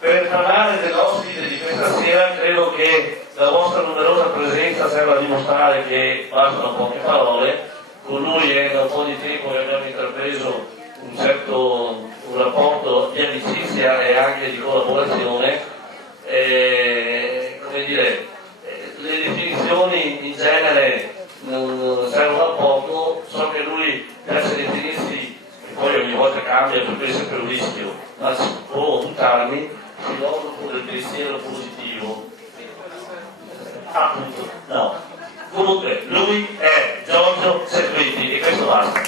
Per parlare dell'ospite di questa sera, credo che la vostra numerosa presenza serva a dimostrare che bastano poche parole. Con lui è da un po' di tempo che abbiamo intrapreso un rapporto di amicizia e anche di collaborazione. Come dire, le definizioni in genere non servono a poco, so che lui piace definirsi, e poi ogni volta cambia perché è sempre un rischio, ma si può buttarmi, filosofo del pensiero positivo. Appunto, no. Comunque, lui è Giorgio Servetti e questo basta.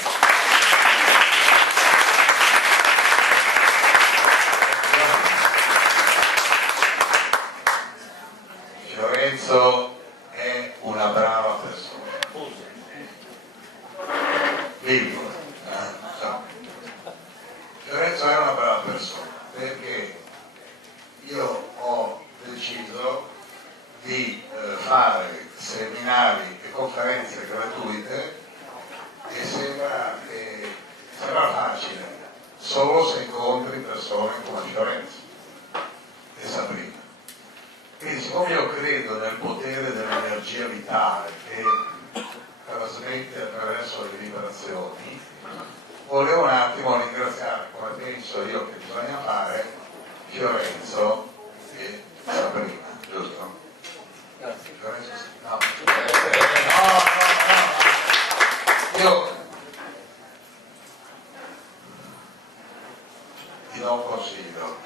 Fiorenzo è una brava persona. Virgola. No. Fiorenzo è una brava persona perché io ho deciso di fare seminari e conferenze gratuite e sembra facile solo se incontri persone come Fiorenzo e Sabrina. Quindi siccome io credo nel potere dell'energia vitale che trasmette attraverso le vibrazioni, volevo un attimo ringraziare, come penso io che bisogna fare, Fiorenzo e Sabrina, giusto? Fiorenzo, no. Io ti do un consiglio.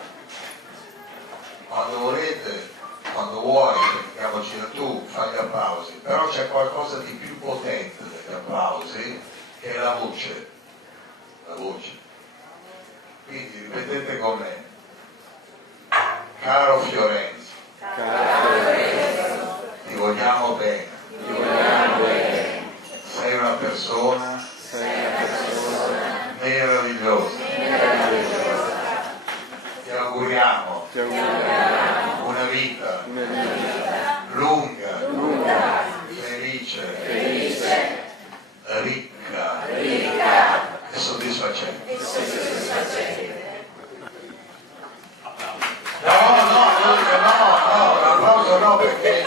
Quando volete, quando vuoi, mettiamoci da tu, fai gli applausi, però c'è qualcosa di più potente degli applausi che è la voce. La voce. Quindi ripetete con me. Caro Fiorenzo, ti vogliamo bene. Sei una persona meravigliosa. Ti auguriamo una vita lunga, felice, ricca e soddisfacente. No, l'applauso no, perché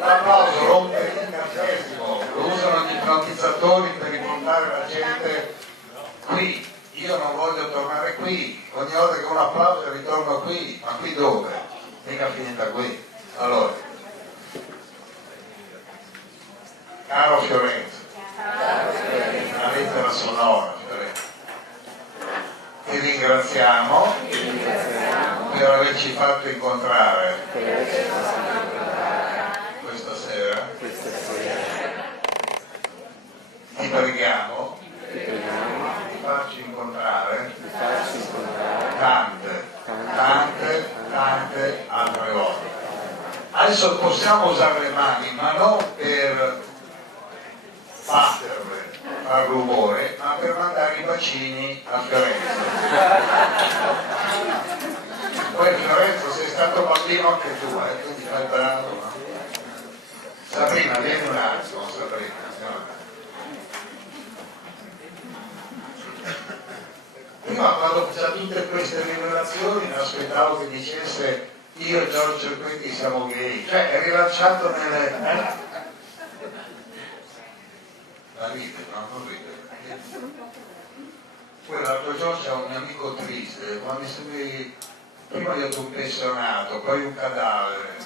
l'applauso rompe l'incantesimo, lo usano gli ipnotizzatori per riportare la gente qui. Io non voglio tornare qui, ogni volta che un applauso ritorno qui, ma qui dove? Mica finita qui. Allora, caro Fiorenzo, una lettera sonora, Fiorenzo. Ti ringraziamo per averci fatto incontrare questa sera. Ti preghiamo di farci incontrare tante altre volte. Adesso possiamo usare le mani, ma non per batterle, far rumore, ma per mandare i bacini a Fiorenzo. Poi Fiorenzo sei stato bambino anche tu, quindi fai bravo. No? Sabrina, vieni un attimo, Sabrina. Prima quando faceva tutte queste rivelazioni mi aspettavo che dicesse io e Giorgio Servetti siamo gay, cioè è rilanciato nelle... La ride, no, non ride. Poi l'altro giorno c'è un mio amico triste, ma mi sembri prima di un pensionato, poi un cadavere,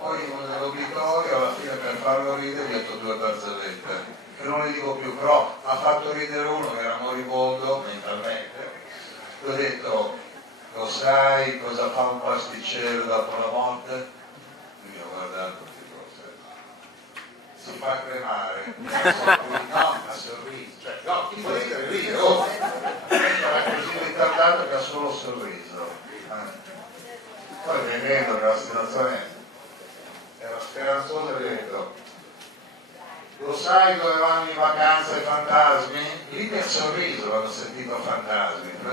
poi uno dell'obitorio, alla fine per farlo ridere gli ho detto due barzellette, che non le dico più, però ha fatto ridere uno che era moribondo mentalmente, gli ho detto, lo sai cosa fa un pasticcere dopo la morte? Lui ho guardato tipo, si fa cremare, no, a sorriso, cioè, no, chi può ride, oh, era così ritardato che ha solo sorriso. Poi vedendo che la situazione era speranzosa, gli ho detto, lo sai dove vanno in vacanza i fantasmi? Lì mi ha sorriso quando ho sentito fantasmi. Gli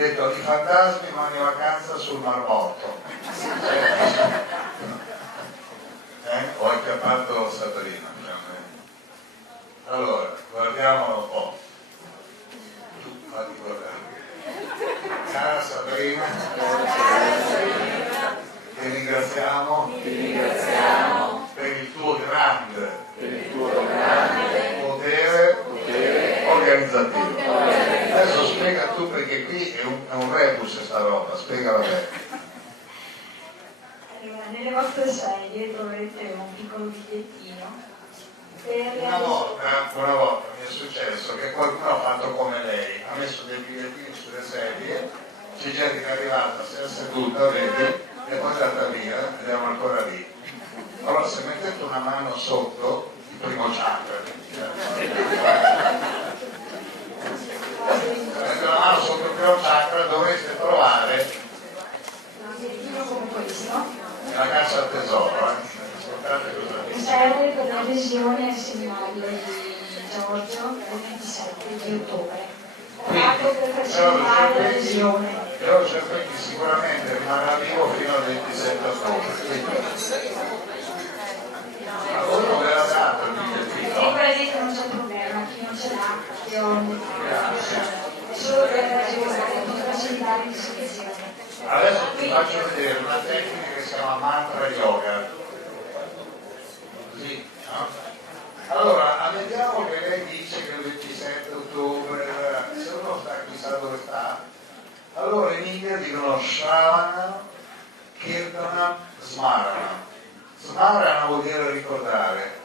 ho detto, i fantasmi vanno in vacanza sul Mar Morto. Ho acchiappato Sabrina. Allora, guardiamolo un po'. Tu fatti guardare. Cara Sabrina. ringraziamo per il tuo grande potere organizzativo. Adesso spiega tu, perché qui è un rebus sta roba, spiegala bene. Allora, nelle vostre sedie troverete un piccolo bigliettino. Una volta mi è successo che qualcuno ha fatto come lei, ha messo dei bigliettini sulle sedie, c'è gente che è arrivata, si è seduta, vedi, e poi è andata via ed eravamo ancora lì. Allora se mettete una mano sotto il primo chakra, mettete la mano sotto il primo chakra, dovreste trovare Un bigliettino come questo. la caccia al tesoro, ascoltate cosa Che dice. serve per l'adesione al seminario di Giorgio il 27 di ottobre. Pagato per facilitare l'adesione. Però Serpenti sicuramente rimarrà vivo fino al 27 ottobre. Ma voi non ve l'ha dato il bigliettino? E presente non c'è problema, chi non ce l'ha, io è solo per facilitare l'iscrizione. Adesso ti faccio vedere una tecnica che si chiama mantra yoga. Così, no? Allora, ammettiamo che lei dice che il 27 ottobre, se uno sta chissà dove sta, allora in India dicono Shravana, Kirtana, Smarana. Smarana vuol dire ricordare.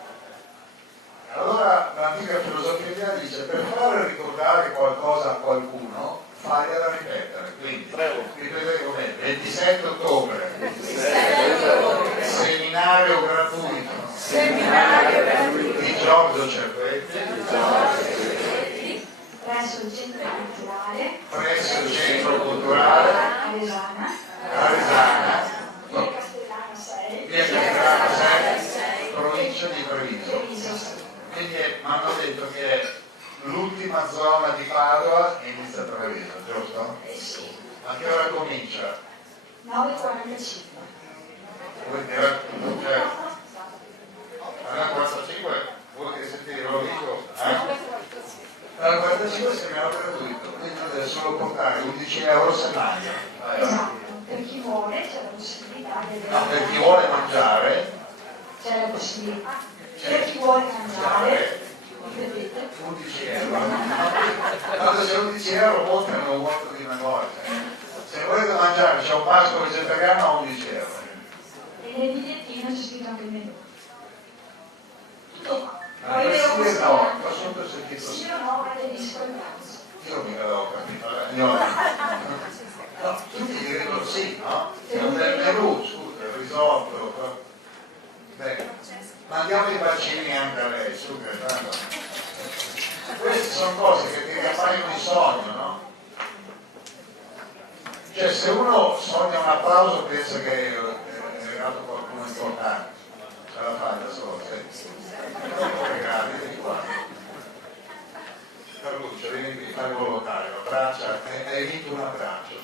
Allora l'antica filosofia indiana dice per fare ricordare qualcosa a qualcuno, fagliela ripetere. Quindi, ripetete con me, 27 ottobre, seminario gratuito di Giorgio Cervetti Presso il centro culturale presso il centro culturale Aresana, no, Castellana 6, via Castellana 6, provincia di Treviso. Treviso, sì. Quindi mi hanno detto che è l'ultima zona di Padova e inizia a Treviso, giusto? Sì. A che ora comincia? 9:45. Vuoi dire? Cioè, alla 45 vuoi che sentire lo dico? Alla 45 sembra gratuito, quindi deve solo portare 11 euro se mangia. Esatto, per chi vuole c'è la possibilità di Ma per chi vuole mangiare, c'è la possibilità. Per chi vuole mangiare, vedete, 11 euro. Quando c'è 11 euro mostrano un vuoto di negozi. Se volete mangiare c'è un pasto vegetariano a 11 euro. e nel bigliettino c'è scritto anche il menù. Tutto qua. Ma Poi ve lo sì, consiglio. no, ho sempre sentito Sì sì. o no, aderisco al pranzo. Io mica l'avevo capito. No, tutti direbbero sì, no? È un bel menù, scusa, il risotto. Bene, mandiamo i bacini anche a lei, su che tanto. Queste sono cose che ti appaiono in sogno, no? Cioè se uno sogna un applauso pensa che è arrivato qualcuno importante, ce la fai da solo, sì. Grazie, vieni qua. Carluccio, vieni qui, fai il volontario, abbraccia, hai vinto un abbraccio.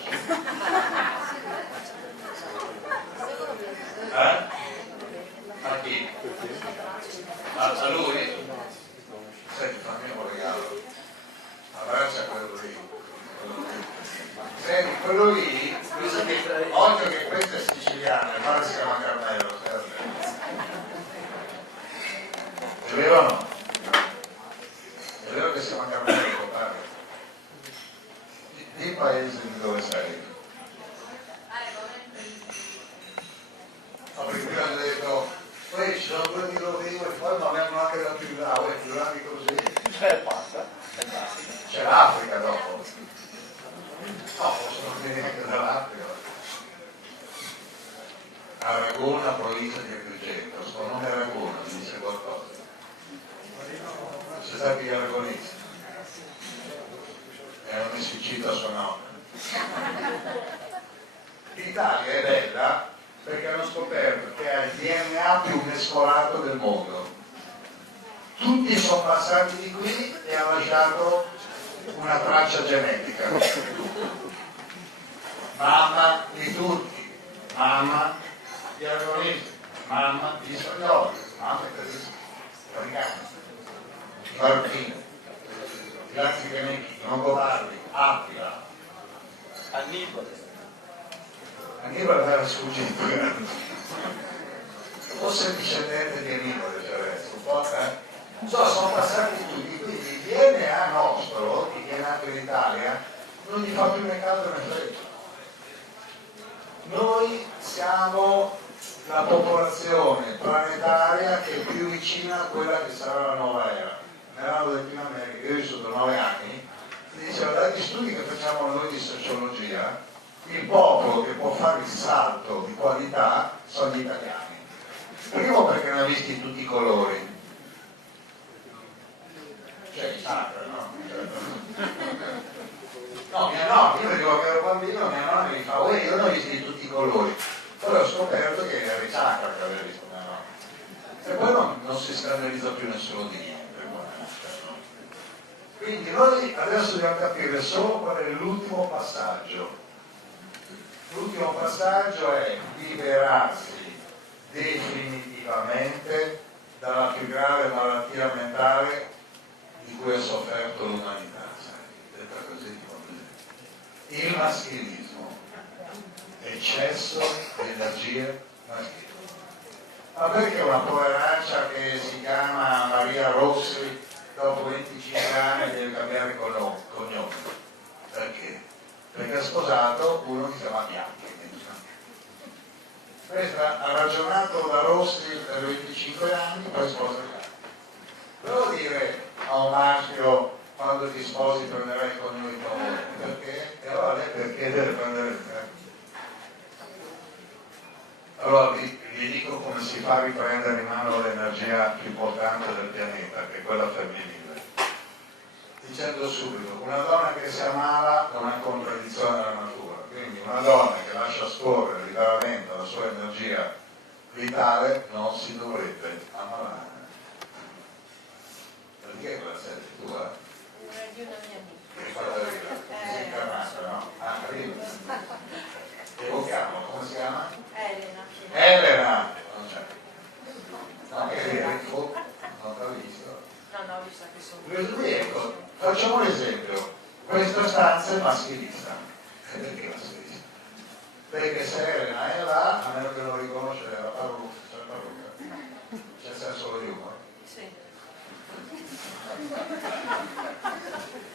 A chi? A lui? Senti, fammi un regalo. Abbraccia quello lì. Senti, quello lì, occhio che questa è siciliana, il padre si chiama Carmelo, è vero o no? È vero che si chiama Carmelo, tuo padre? Di paese di dove sei? No, perché prima hanno detto, poi ci sono due di Rovigo e poi ma abbiamo anche da più là, più là di così. C'è l'Africa dopo. No, possono venire anche dall'Africa. Aragona, provincia di Agrigento, sto nome Aragona, mi dice qualcosa. Si sa chi è aragonista? E non si cita il suo nome. L'Italia è bella perché hanno scoperto che ha il DNA più mescolato del mondo. Tutti sono passati di qui e hanno lasciato una traccia genetica. Mamma di tutti, mamma di aragonisti, mamma di spagnoli, mamma di tedeschi, americani, di marocchini, di lazichini, longobardi, Attila. Annibale era sfuggito. Fosse discendente di Enrico del Cerezo, un po', insomma, sono passati tutti, quindi il DNA nostro, il DNA nato in Italia, non gli fa più né caldo né freddo. Noi siamo la popolazione planetaria che è più vicina a quella che sarà la nuova era. Nell'anno del Prima America, io ho vissuto 9 anni, mi diceva, dagli studi che facciamo noi di sociologia, il popolo che può fare il salto di qualità sono gli italiani. Primo perché ne ha visti tutti i colori, cioè i sacri, no? No, mia nonna, io mi ricordo che ero bambino, mia nonna mi fa, uè, io ne ho visti tutti i colori, poi ho scoperto che era i sacri che aveva visto mia nonna, e poi non si scandalizza più nessuno di niente. Quindi noi adesso dobbiamo capire solo qual è l'ultimo passaggio. L'ultimo passaggio è liberarsi definitivamente dalla più grave malattia mentale di cui ha sofferto l'umanità, detta così, il maschilismo, eccesso di energie maschili. Ma perché una poveraccia che si chiama Maria Rossi dopo 25 anni deve cambiare cognome? Perché? Perché ha sposato uno che si chiama Bianchi. Questa ha ragionato da Rossi per 25 anni, poi sposa Bianchi. Però dire a un maschio quando ti sposi prenderai il cognome di tua moglie, perché? E allora lei perché deve prendere il tempo? Allora vi dico come si fa a riprendere in mano l'energia più importante del pianeta, che è quella femminile. Dicendo subito, una donna che si ammala è una contraddizione della natura, quindi una donna che lascia scorrere liberamente la sua energia vitale non si dovrebbe ammalare. Perché quella sei tu, Di una mia amica. Che è quella disincarnata, no? Ah, arriva. Evochiamo, come si chiama? Elena. Elena! Non c'è. No, che Enrico, non l'ho visto. No, ho visto che sono. Lui, ecco, facciamo un esempio. Questa stanza è maschilista. E perché maschilista? Perché se Elena è là, a meno che non riconosce la parrucca, c'è la parrucca. C'è il senso di humor. Sì.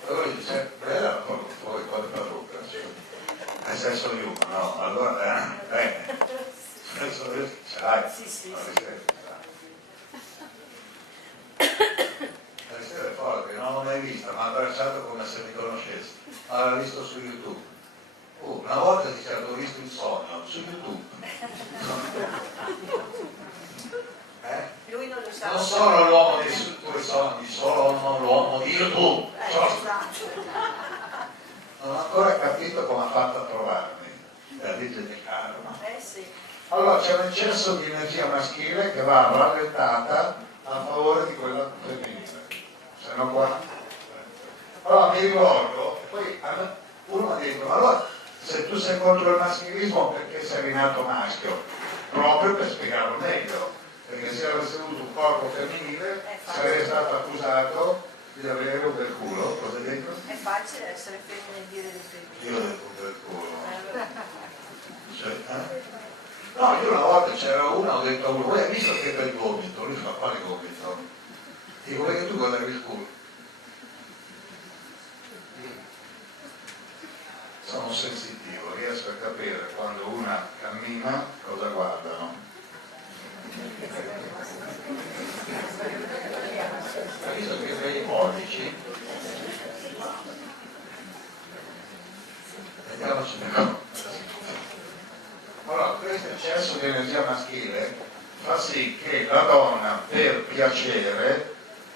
Allora dice, bella la parrucca, poi quale parrucca? Nel senso di humor, no? Allora, bene. Nel senso di humor, ce l'hai? Sì. È forte, non l'ho mai vista, ma ha abbracciato come se mi conoscesse. Ma l'ha visto su YouTube. Una volta dice, l'ho visto in sogno, su YouTube. Lui non lo sa. Non sono l'uomo dei tuoi sogni, sono l'uomo di YouTube. Esatto. Non ho ancora capito come ha fatto a trovarmi. La legge del karma. Sì. Allora c'è un eccesso di energia maschile che va rallentata a favore di quella femminile. Se no qua. Allora mi ricordo, e poi uno mi ha detto, ma allora se tu sei contro il maschilismo perché sei rinato maschio? Proprio per spiegarlo meglio, perché se avessi avuto un corpo femminile sarei stato accusato di avere un bel culo. Cosa hai detto? È facile essere femmina e dire del femminile. Io ho detto un bel culo. Cioè, no, io una volta c'era uno, ho detto a uno, hai visto che bel gomito? Lui fa, quale gomito? Dico, perché tu guardavi il culo? Sono sensitivo, riesco a capire quando una cammina cosa guardano. Hai visto che bei pollici? Vediamoci le cose. Allora, questo eccesso di energia maschile fa sì che la donna, per piacere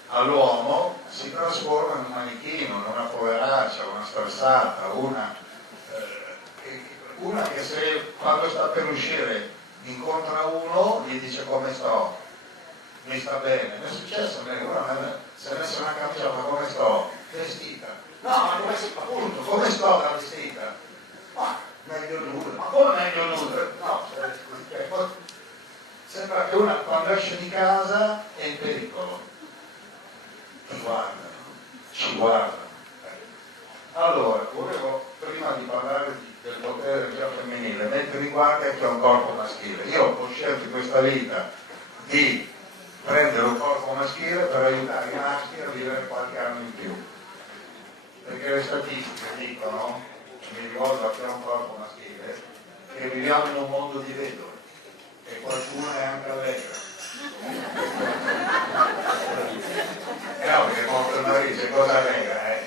all'uomo, si trasforma in un manichino, in una poveraccia, una stressata, una che se quando sta per uscire incontra uno gli dice come sto, mi sta bene. Mi è successo a me, una si è messa una camicia, ma come sto? Vestita. No, ma come si, appunto, come sto da vestita? Ma meglio nude, ma come meglio nude? No, sembra che una quando esce di casa è in pericolo. Ci guardano. Allora, volevo prima di parlare di del potere dell'energia femminile, mentre riguarda chi ha un corpo maschile. Io ho scelto in questa vita di prendere un corpo maschile per aiutare i maschi a vivere qualche anno in più, perché le statistiche dicono, mi rivolgo a chi ha un corpo maschile, che viviamo in un mondo di vedovi e qualcuno è anche allegra. No, perché molto narice, cosa allegra, eh?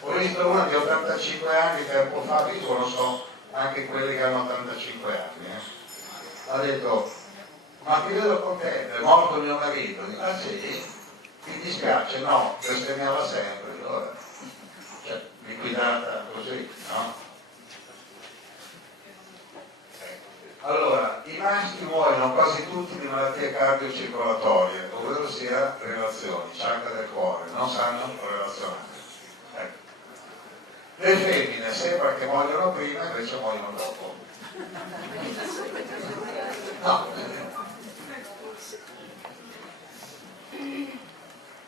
Ho visto una di 85 anni tempo fa, io conosco anche quelli che hanno 85 anni, ha detto, ma ti vedo contenta, è morto mio marito. Dico, ah sì? Ti dispiace? No, bestemmiava sempre. Allora, cioè, liquidata così, no? Allora, i maschi muoiono quasi tutti di malattie cardiocircolatorie, ovvero sia relazioni, chakra del cuore, non sanno relazionare. Ecco. Le femmine sembra che muoiono prima, invece muoiono dopo. No.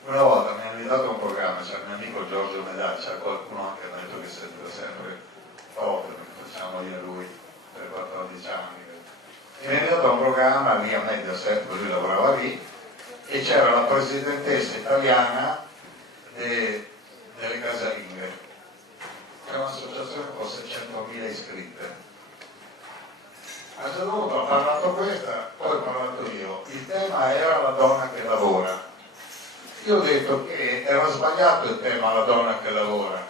Una volta mi hanno invitato a un programma, c'era il mio amico Giorgio Medà, c'era qualcuno anche che ha detto che sente sempre forte, perché facciamo io e lui per 14 anni. E mi ha invitato a un programma lì a Mediaset, lui lavorava lì, e c'era la presidentessa italiana delle casalinghe, che è un'associazione con 600.000 iscritte. A un certo punto ho parlato questa, poi ho parlato io. Il tema era la donna che lavora. Io ho detto che era sbagliato il tema la donna che lavora,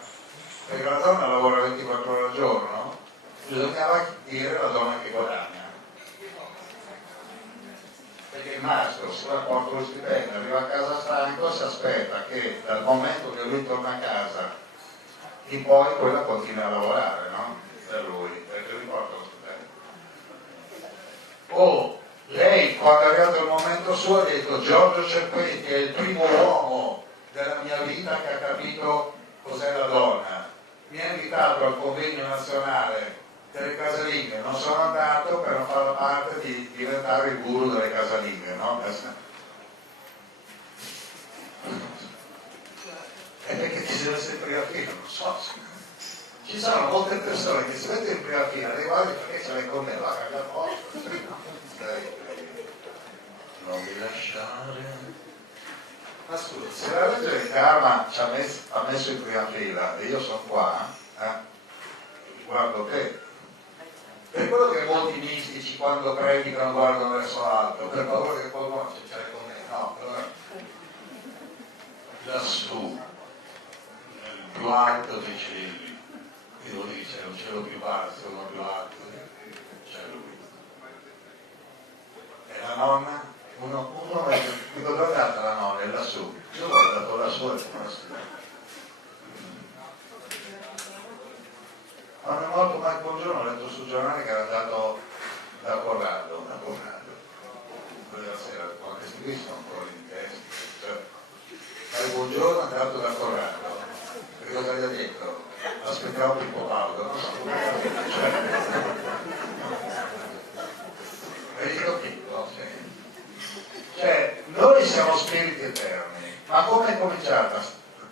perché la donna lavora 24 ore al giorno, bisognava dire la donna che guadagna. Perché il maschio si rapporta lo stipendio, arriva a casa stanco, si aspetta che dal momento che lui torna a casa in poi quella continua a lavorare, no? Per lui, perché lui porta lo stipendio. Oh, lei quando è arrivato il momento suo ha detto Giorgio Cerquetti è il primo uomo della mia vita che ha capito cos'è la donna. Mi ha invitato al convegno nazionale delle casalinghe, non sono andato per non fare parte di diventare il guru delle casalinghe, no? È perché ti si deve essere in prima fila, non so. Ci sono molte persone che si mettono in prima fila, le guardi perché ce l'hai con me, va, cambia posto. Non mi lasciare. Ma scusa, se la legge di karma ci ha messo in prima fila e io sono qua, guardo te. Per quello che molti mistici quando predicano guardano verso l'alto, per paura che qualcuno ci c'è con me, no, allora, lassù, nel più alto dei cieli, io dice, c'è un cielo più basso, uno più alto, c'è lui. E la nonna? Uno mi dove è andata la nonna? È lassù. Io l'ho dato lassù e sono lassù. Quando è morto Marco un giorno ho letto sul giornale che era andato da Corrado. Quella sera, quando questi qui sono ancora in testa. Cioè, Marco un giorno è andato da Corrado. Che cosa gli ha detto? Aspettavo Pippo Baudo, non so come l'ha detto. Hai detto Pippo? Sì. Cioè, noi siamo spiriti eterni, ma come è cominciata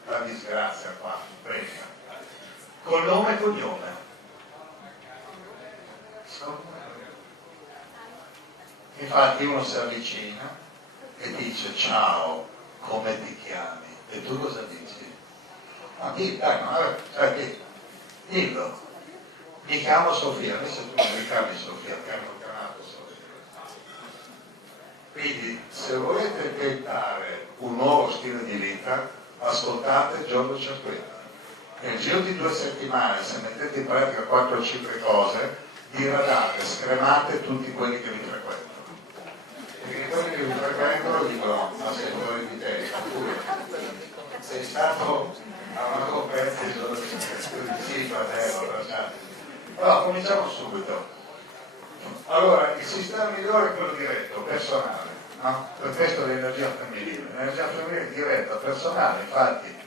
la disgrazia qua? Prima. Col nome e cognome. Infatti uno si avvicina e dice ciao, come ti chiami? E tu cosa dici? Ma dai, dillo. Mi chiamo Sofia, adesso tu non mi chiami Sofia, ti hanno chiamato Sofia. Quindi se volete tentare un nuovo stile di vita, ascoltate Giorgio Cerquetti. Nel giro di 2 settimane, se mettete in pratica 4 o 5 cose, diradate, scremate tutti quelli che vi frequentano. Perché quelli che vi frequentano dicono, ma sei fuori di testa, oppure sei stato a una conferenza di Giorgio Cerquetti, sì, fratello, lasciate. Allora, cominciamo subito. Allora, il sistema migliore è quello diretto, personale, no? Per questo l'energia femminile. L'energia femminile è diretta, personale, infatti.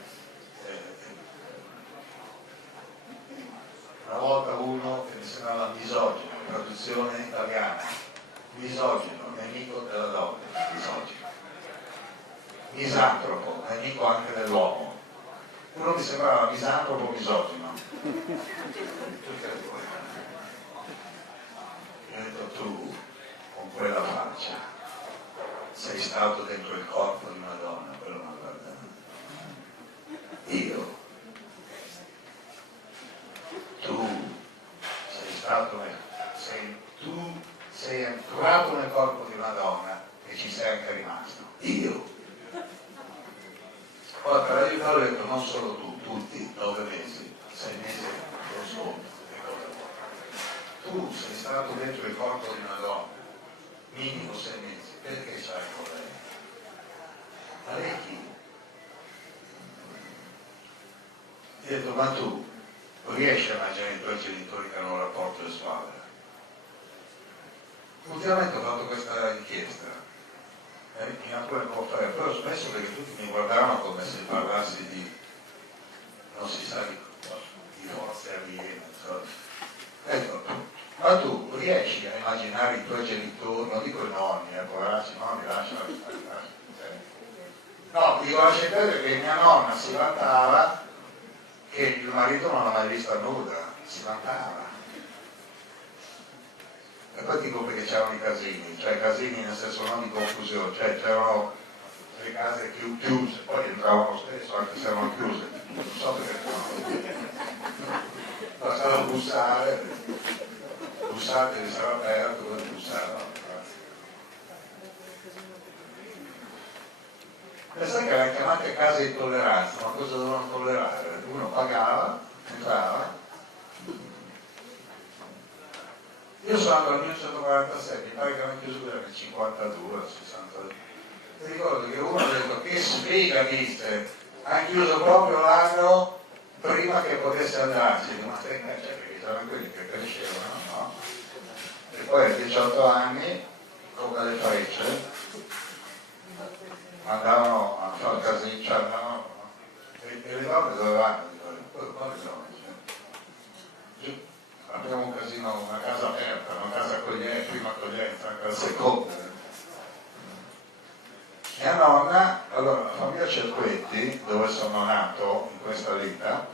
Una volta uno che mi sembrava misogino, traduzione italiana, misogino, nemico della donna, misogino. Misantropo, nemico anche dell'uomo. Uno mi sembrava misantropo, misogino. curato nel corpo di una donna e ci sei anche rimasto. Io. Poi per aiutarlo ho detto non solo tu, tutti, 9 mesi, 6 mesi, lo scopo, che cosa vuoi. Tu sei stato dentro il corpo di una donna, minimo 6 mesi, perché sai con lei? Ma lei chi? Ti ho detto, ma tu riesci a immaginare i tuoi genitori che hanno un rapporto sessuale? Ultimamente ho fatto questa richiesta, mi ha pure un po' fare, però spesso perché tutti mi guardavano come se parlassi di, non si sa di forze aliene. Ecco, ma tu riesci a immaginare i tuoi genitori, non dico i nonni, poveracci nonni, lasciali. No, dico lascia credere che mia nonna si vantava che il marito non l'ha mai vista nuda, si vantava. E poi dico perché c'erano i casini, cioè casini nel senso non di confusione, cioè c'erano le case chiuse, poi entravano stesso anche se erano chiuse, non so perché bastava bussare, devi stare aperto, poi bussare. Pensate che erano chiamate case di tolleranza, ma cosa dovevano tollerare? Uno pagava, entrava. Io sono andato al 1947, mi pare che avevano chiuso nel 52, 62. Mi ricordo che uno ha detto che sfiga, disse, hanno chiuso proprio l'anno prima che potesse andarsi, ma perché c'erano quelli che crescevano, no? E poi a 18 anni, come le frecce, andavano a fare casini, cioè andavano, e le donne dove vanno? Poi abbiamo un casino, una casa aperta, una casa accoglienza, prima accoglienza, anche la seconda. Mia nonna, allora la famiglia Cerquetti, dove sono nato in questa vita,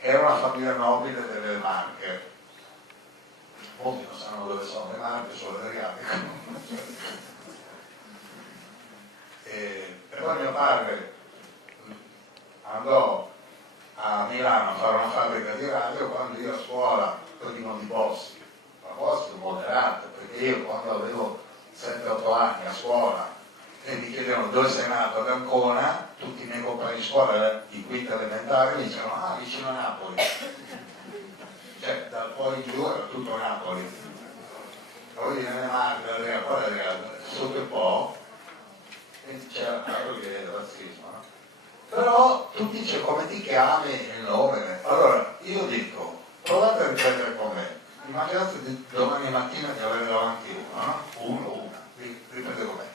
era una famiglia nobile delle Marche. Molti non sanno dove sono le Marche, sono le Adriatico. E poi mio padre andò a Milano a fare una fabbrica di radio quando io a scuola, prima di Bossi, ma Bossi è moderato, perché io quando avevo 7-8 anni a scuola e mi chiedevano dove sei nato, ad Ancona, tutti i miei compagni di scuola di quinta elementare mi dicevano vicino a Napoli, cioè da poi in giù era tutto Napoli, poi nelle Marche, sotto un po' e c'era altro che il razzismo, no? Però tu dici come ti chiami il nome. Allora io dico, provate a ripetere con me, immaginate di domani mattina di avere davanti uno, no? Una, ripete con me.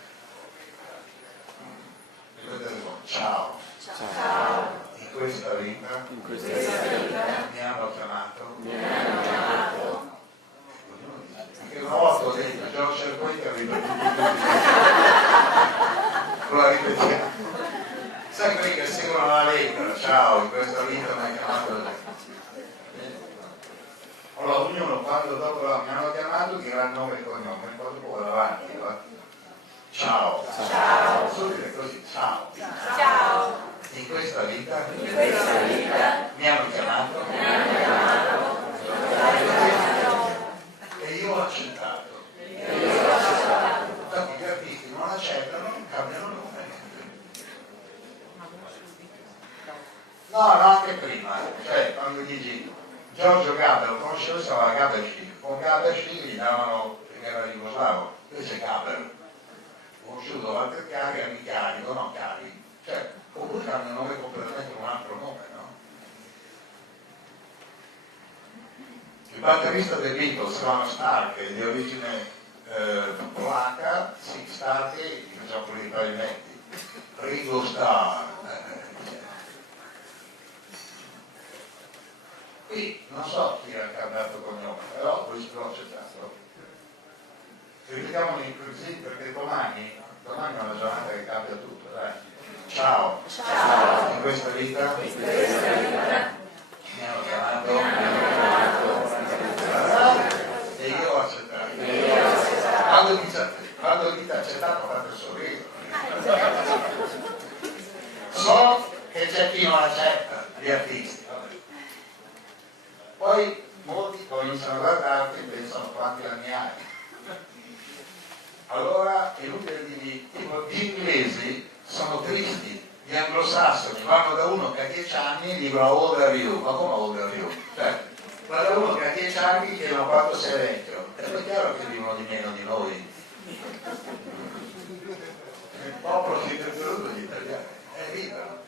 Ripetete con me, ciao. Ciao. In questa vita mi hanno chiamato. Perché una volta ho detto, Giorgio Cerquetti ha ripetuto la ripetiamo. Sai quelli che seguono la lettera, ciao, in questa vita mi ha chiamato. Allora ognuno quando dopo mi hanno chiamato dirà il nome e il cognome, quando poi davanti, va. Ciao. Ciao. Solo dire così, ciao. Ciao. In questa vita mi hanno chiamato. E io ho accettato. Infatti gli artisti non accettano, cambiano nome. No, anche prima, cioè quando dici Giorgio Gaber, lo conoscevo, si chiamava Gaber Schick, con Gaber Schick gli davano, perché era jugoslavo, invece Gaber, conosciuto da altri Cari, Amicari, no Cari, cioè comunque hanno un nome completamente un altro nome, no? Il batterista dei Beatles si chiama Stark, di origine polacca, sì, Stark, che faceva pure i pavimenti, Ringo Starr. Qui non so chi ha cambiato cognome, però l'ho accettato. Ripetiamoli così perché domani è una giornata che cambia tutto, dai. Ciao. Ciao. In questa vita mi hanno chiamato e io ho accettato. Quando dite accettato fate il sorriso. So che c'è chi non accetta, gli artisti. Poi molti cominciano a guardarti e pensano quanti anni hai. Allora è inutile dirgli, tipo, gli inglesi sono tristi, gli anglosassoni vanno da uno che ha 10 anni e dicono old are you, ma come old are you? Cioè, va da uno che ha 10 anni e chiedono quanto sei vecchio, e poi è chiaro che vivono di meno di noi. Il popolo si è perduto gli italiani, è libero.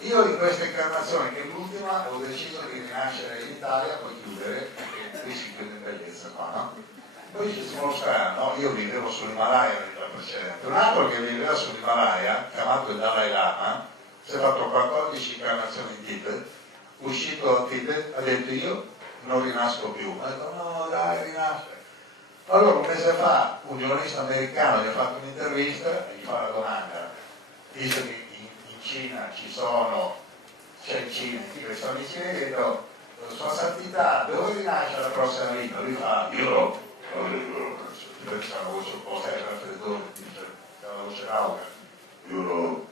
Io in questa incarnazione, che è l'ultima, ho deciso di rinascere in Italia, poi chiudere, perché qui si chiude in bellezza qua, no? Poi ci si mostrerà, no? Io vivevo sull'Himalaya nella vita precedente. Un altro che viveva sull'Himalaya, chiamato il Dalai Lama, si è fatto 14 incarnazioni in Tibet, uscito da Tibet, ha detto io non rinasco più. Ha detto no dai, rinasce. Allora un mese fa un giornalista americano gli ha fatto un'intervista e gli fa la domanda, visto che in Cina c'è il Cina, in Tibet sono in Cina, e ha detto sua santità, dove rinasce la prossima vita? Lui fa Europe. C'è una voce un po' raffreddore, c'è una voce rauca, Europe.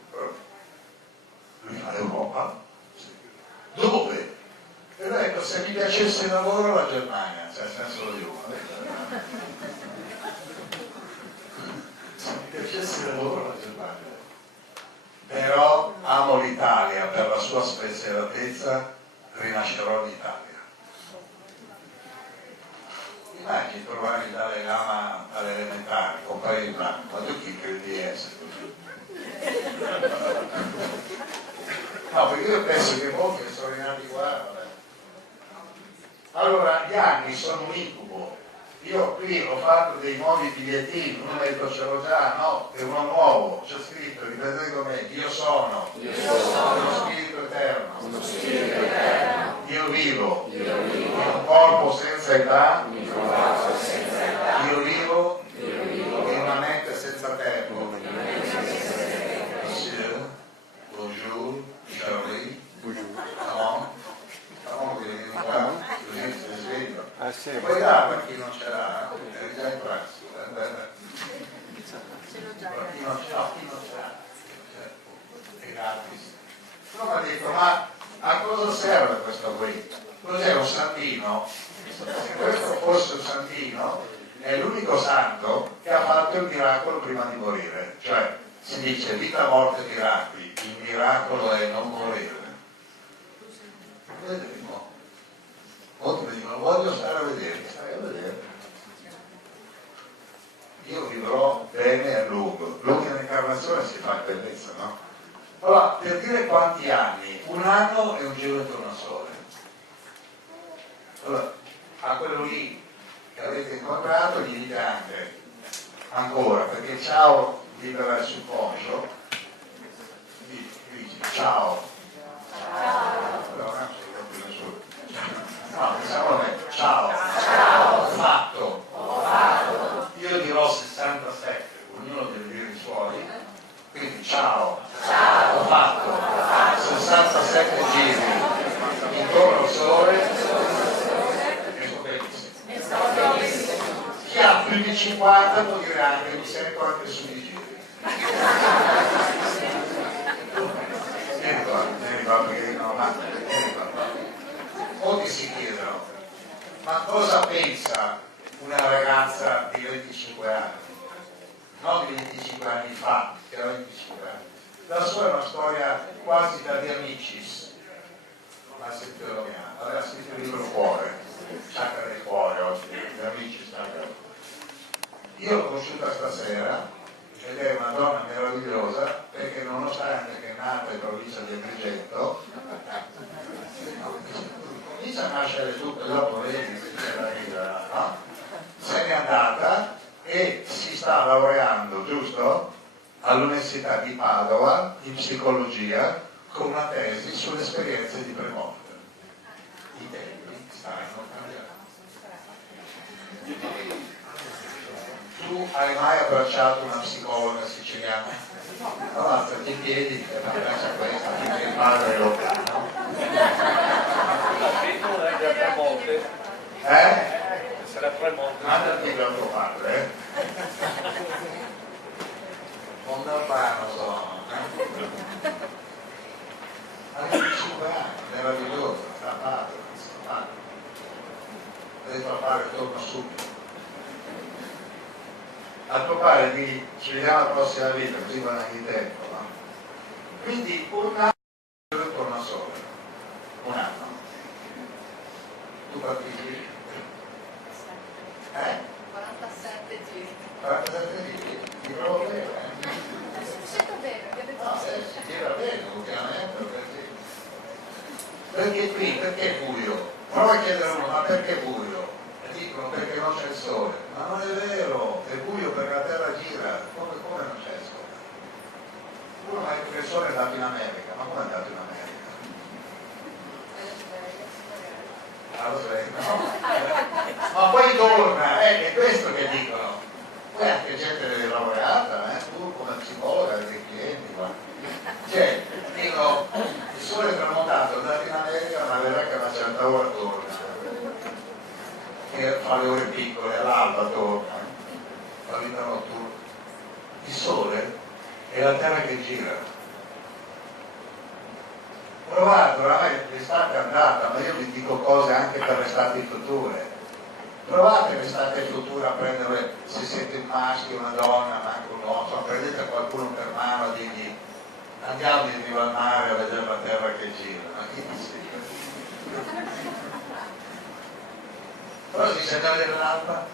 Lui fa Europa? Sì. Dove? E lui ha detto se mi piacesse il lavoro la Germania, cioè nel senso di uno. Se mi piacesse il lavoro la Germania. Però amo l'Italia per la sua spensieratezza, rinascerò in Italia. Immagini trovare il Dalai Lama alle elementari, compare in blanco, ma tu chi credi di essere così? No, perché io penso che molti che sono rinati qua, vabbè. Allora, gli anni sono un incubo. Io qui ho fatto dei nuovi bigliettini, uno ha detto ce l'ho già, no, è uno nuovo, c'è scritto, ripetete con me, io sono uno spirito eterno, io vivo in un corpo senza età, io vivo in una mente senza tempo. Monsieur, bonjour, Charlie, come vieni qua, così si sveglio. E poi là, per chi non ce l'ha, è già in pranzo. Per chi non ce l'ha, è gratis. Uno mi ha detto, ma a cosa serve questo qui? Cos'è un santino? Se questo fosse un santino, è l'unico santo che ha fatto il miracolo prima di morire. Cioè, si dice vita, morte, miracoli. Il miracolo è non morire. Vedremo. Molti mi dicono, voglio stare a vedere. Stai a vedere. Io vivrò bene e a lungo. L'ultima incarnazione si fa in bellezza, no? Allora, per dire quanti anni, un anno è un giro intorno al sole. Allora, a quello lì che avete incontrato gli dite anche ancora, perché ciao libera il subconscio, gli dici ciao. Allora, non c'è proprio nessuno. No, diciamo a me, ciao. Ho fatto. Io dirò 67, ognuno deve dire i suoi, quindi ciao. Ho fatto 67 giri intorno al sole e sto benissimo. Chi ha più di 50 può dire anche mi sento anche sui giri. Vieni qua perché no, ma vieni qua. Molti si chiedono, ma cosa pensa una ragazza di 25 anni? Non di 25 anni fa, che era 25 anni. La sua è una storia quasi da De Amicis, ma sentite la mia, aveva scritto il libro Cuore, Chakra del Cuore oggi, De Amicis Chakra. Io l'ho conosciuta stasera ed è una donna meravigliosa perché nonostante che è nata in provincia di Agrigento, comincia a nascere tutto, dopo vedi, no? Se n'è andata e si sta laureando, giusto? All'Università di Padova in psicologia con una tesi sulle esperienze di premorte. I tempi stanno cambiando. Tu hai mai abbracciato una psicologa siciliana? No, alzati in piedi e abbraccia questa, perché il padre è lontano. Sarà premonte. Mandati da tuo padre, Mondalbano sono, a 25 anni, meraviglioso, sta padre, deve far fare torno subito. a tuo padre dici ci vediamo la prossima vita, così guadagni tempo, no? Quindi un anno torna solo, un anno. Tu partecipi? 47 giri. 47 giri? Ti provo bene, Mi sento bene, mi detto no, si gira bene, ultimamente, perché qui, perché è buio? Prova a chiedere a uno, ma perché è buio? E dicono perché non c'è il sole. Ma non è vero, è buio perché la terra gira, come non c'è il sole? Uno ma il sole è andato in America, ma come è andato in America? Allo sveglio, no? Ma poi torna, è questo che dicono. Poi anche gente laureata, tu come psicologa dei clienti, ma cioè, dicono il sole è tramontato, è andato in America, ma vedrà che a una certa ora torna, che fa le ore piccole, all'alba torna, fa vita notturna. Il sole è la terra che gira. Provate, oramai l'estate è andata, ma io vi dico cose anche per le estati future. Provate l'estate futura a prendere, se siete un maschio, una donna, ma anche un uomo, insomma, prendete qualcuno per mano e digli andiamo in riva al mare a vedere la terra che gira. Ma chi ti segue? Però si dice andiamo a vedere l'alba,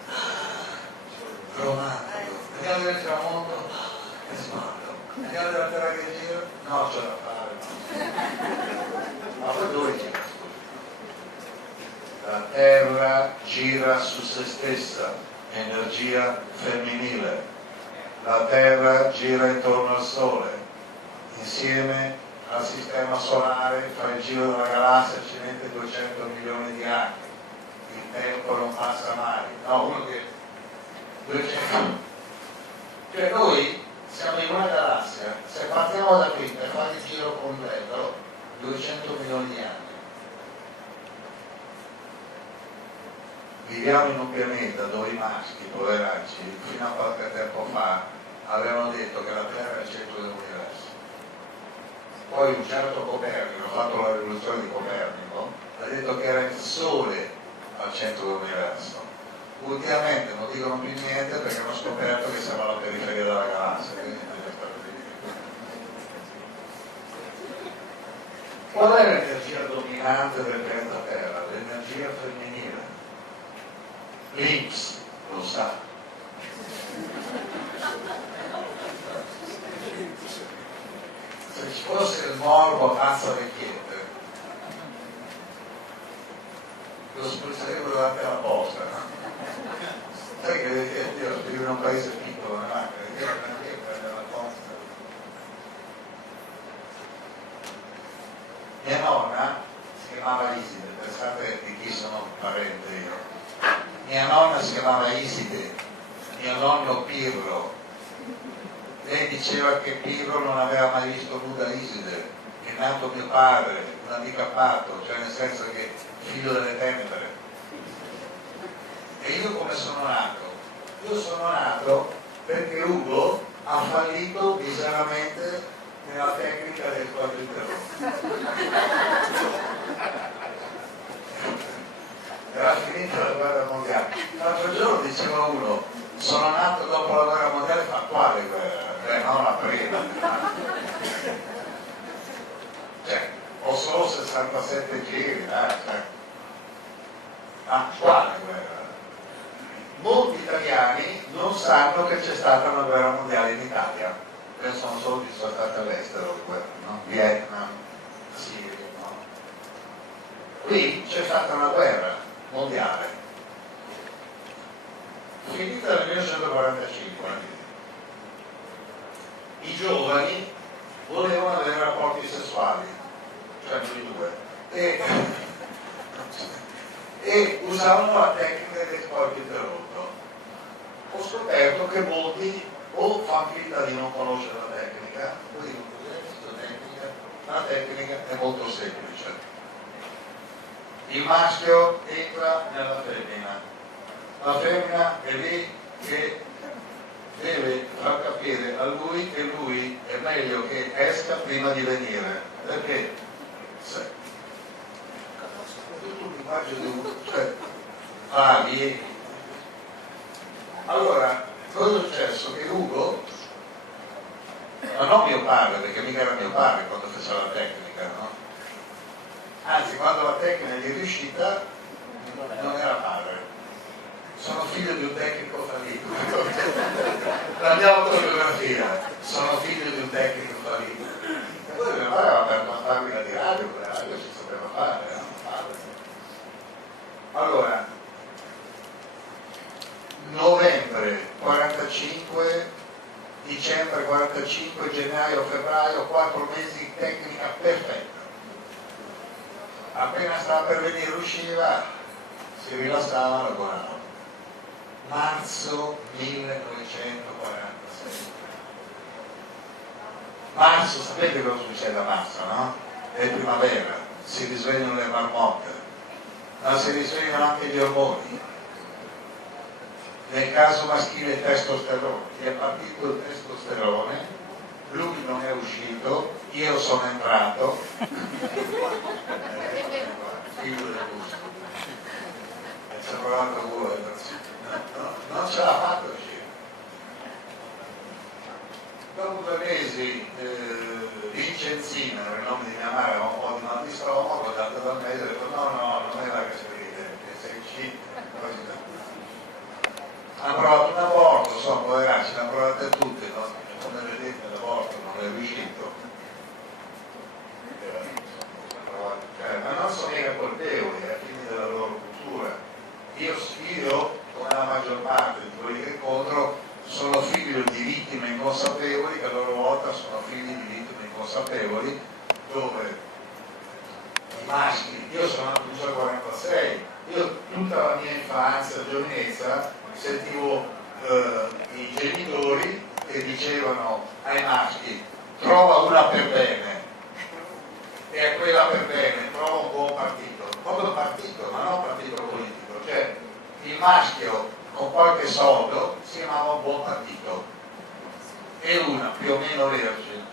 romantico, andiamo a vedere il tramonto, che sguardo, andiamo a vedere la terra che gira, no, c'è da fare. Ma poi dove gira? La terra gira su se stessa, energia femminile. La terra gira intorno al sole, insieme al sistema solare fa il giro della galassia, ci mette 200 milioni di anni. Il tempo non passa mai. No, uno che 200. Cioè noi siamo in una galassia, se partiamo da qui per fare il giro completo, 200 milioni di anni. Viviamo in un pianeta dove i maschi, poveracci, fino a qualche tempo fa avevano detto che la Terra è il centro dell'universo. Poi un certo Copernico, ha fatto la rivoluzione di Copernico, ha detto che era il Sole al centro dell'universo. Ultimamente non dicono più niente perché hanno scoperto che siamo alla periferia della galassia. Qual è l'energia dominante del pianeta Terra? L'energia femminile. L'Inps lo sa. Se ci fosse il morbo a pazza vecchiette, lo spruzzeremo davanti alla posta, no? Sai che io vivo in un paese piccolo, no? Che prende la posta. Mia nonna si chiamava Iside, pensate di chi sono parente io. Mia nonna si chiamava Iside, mio nonno Pirro. Lei diceva che Pirro non aveva mai visto nuda Iside, è nato mio padre, un handicappato, cioè nel senso che figlio delle tenebre. E io come sono nato? Io sono nato perché Ugo ha fallito miseramente nella tecnica del quadriterrone. Era finita la guerra mondiale. L'altro giorno diceva uno, sono nato dopo la guerra mondiale, ma quale guerra? Non la prima. Cioè, ho solo 67 giri, cioè. Quale guerra? Molti italiani non sanno che c'è stata una guerra mondiale in Italia, pensano solo che sono state all'estero le guerre, no? Vietnam, Siria, no? Qui c'è stata una guerra mondiale, finita nel 1945. I giovani volevano avere rapporti sessuali, cioè noi due, e usavano la tecnica del corpo interrotto. Ho scoperto che molti o fanno finta di non conoscere la tecnica, o dicono cos'è questa tecnica? La tecnica è molto semplice. Il maschio entra nella femmina, la femmina è lì che deve far capire a lui che lui è meglio che esca prima di venire, perché se tutto un linguaggio di cioè, vieni. Allora Cosa è successo? Che Ugo, ma non mio padre, perché mica era mio padre quando faceva la tecnica, no? Anzi, quando la tecnica gli è riuscita, non era padre. Sono figlio di un tecnico fallito. La mia autobiografia, sono figlio di un tecnico fallito. E poi mio padre aveva aperto una fabbrica di radio, quella radio si sapeva fare, no? Allora, novembre 45, dicembre 45, gennaio, febbraio, 4 mesi di tecnica perfetta. Appena stava per venire usciva, si rilassava, lavorava. Marzo 1946. Marzo, sapete cosa succede a marzo, no? È primavera, si risvegliano le marmotte, ma si risvegliano anche gli ormoni. Nel caso maschile il testosterone, gli è partito il testosterone, lui non è uscito, io sono entrato, figlio del gusto, e ci ha provato voi, non ce l'ha fatto uscire. Dopo 2 mesi Vincenzina, era il nome di mia madre, aveva un po' di mal di stomaco, ho dato dal medico e ho detto no, non è la che si vede, che sei uscita. Hanno provato un aborto, sono poveracci, le hanno provate tutte, no? Come vedete l'aborto non è riuscito. Ma non sono mica colpevoli, ai fini della loro cultura. Io sfido, come la maggior parte di quelli che incontro, sono figlio di vittime inconsapevoli che a loro volta sono figli di vittime inconsapevoli, dove i maschi, io sono nato nel 1946, io tutta la mia infanzia, giovinezza, sentivo i genitori che dicevano ai maschi trova una per bene e a quella per bene trova un buon partito, proprio partito, ma non partito politico, cioè il maschio con qualche soldo si chiamava un buon partito e una più o meno vergine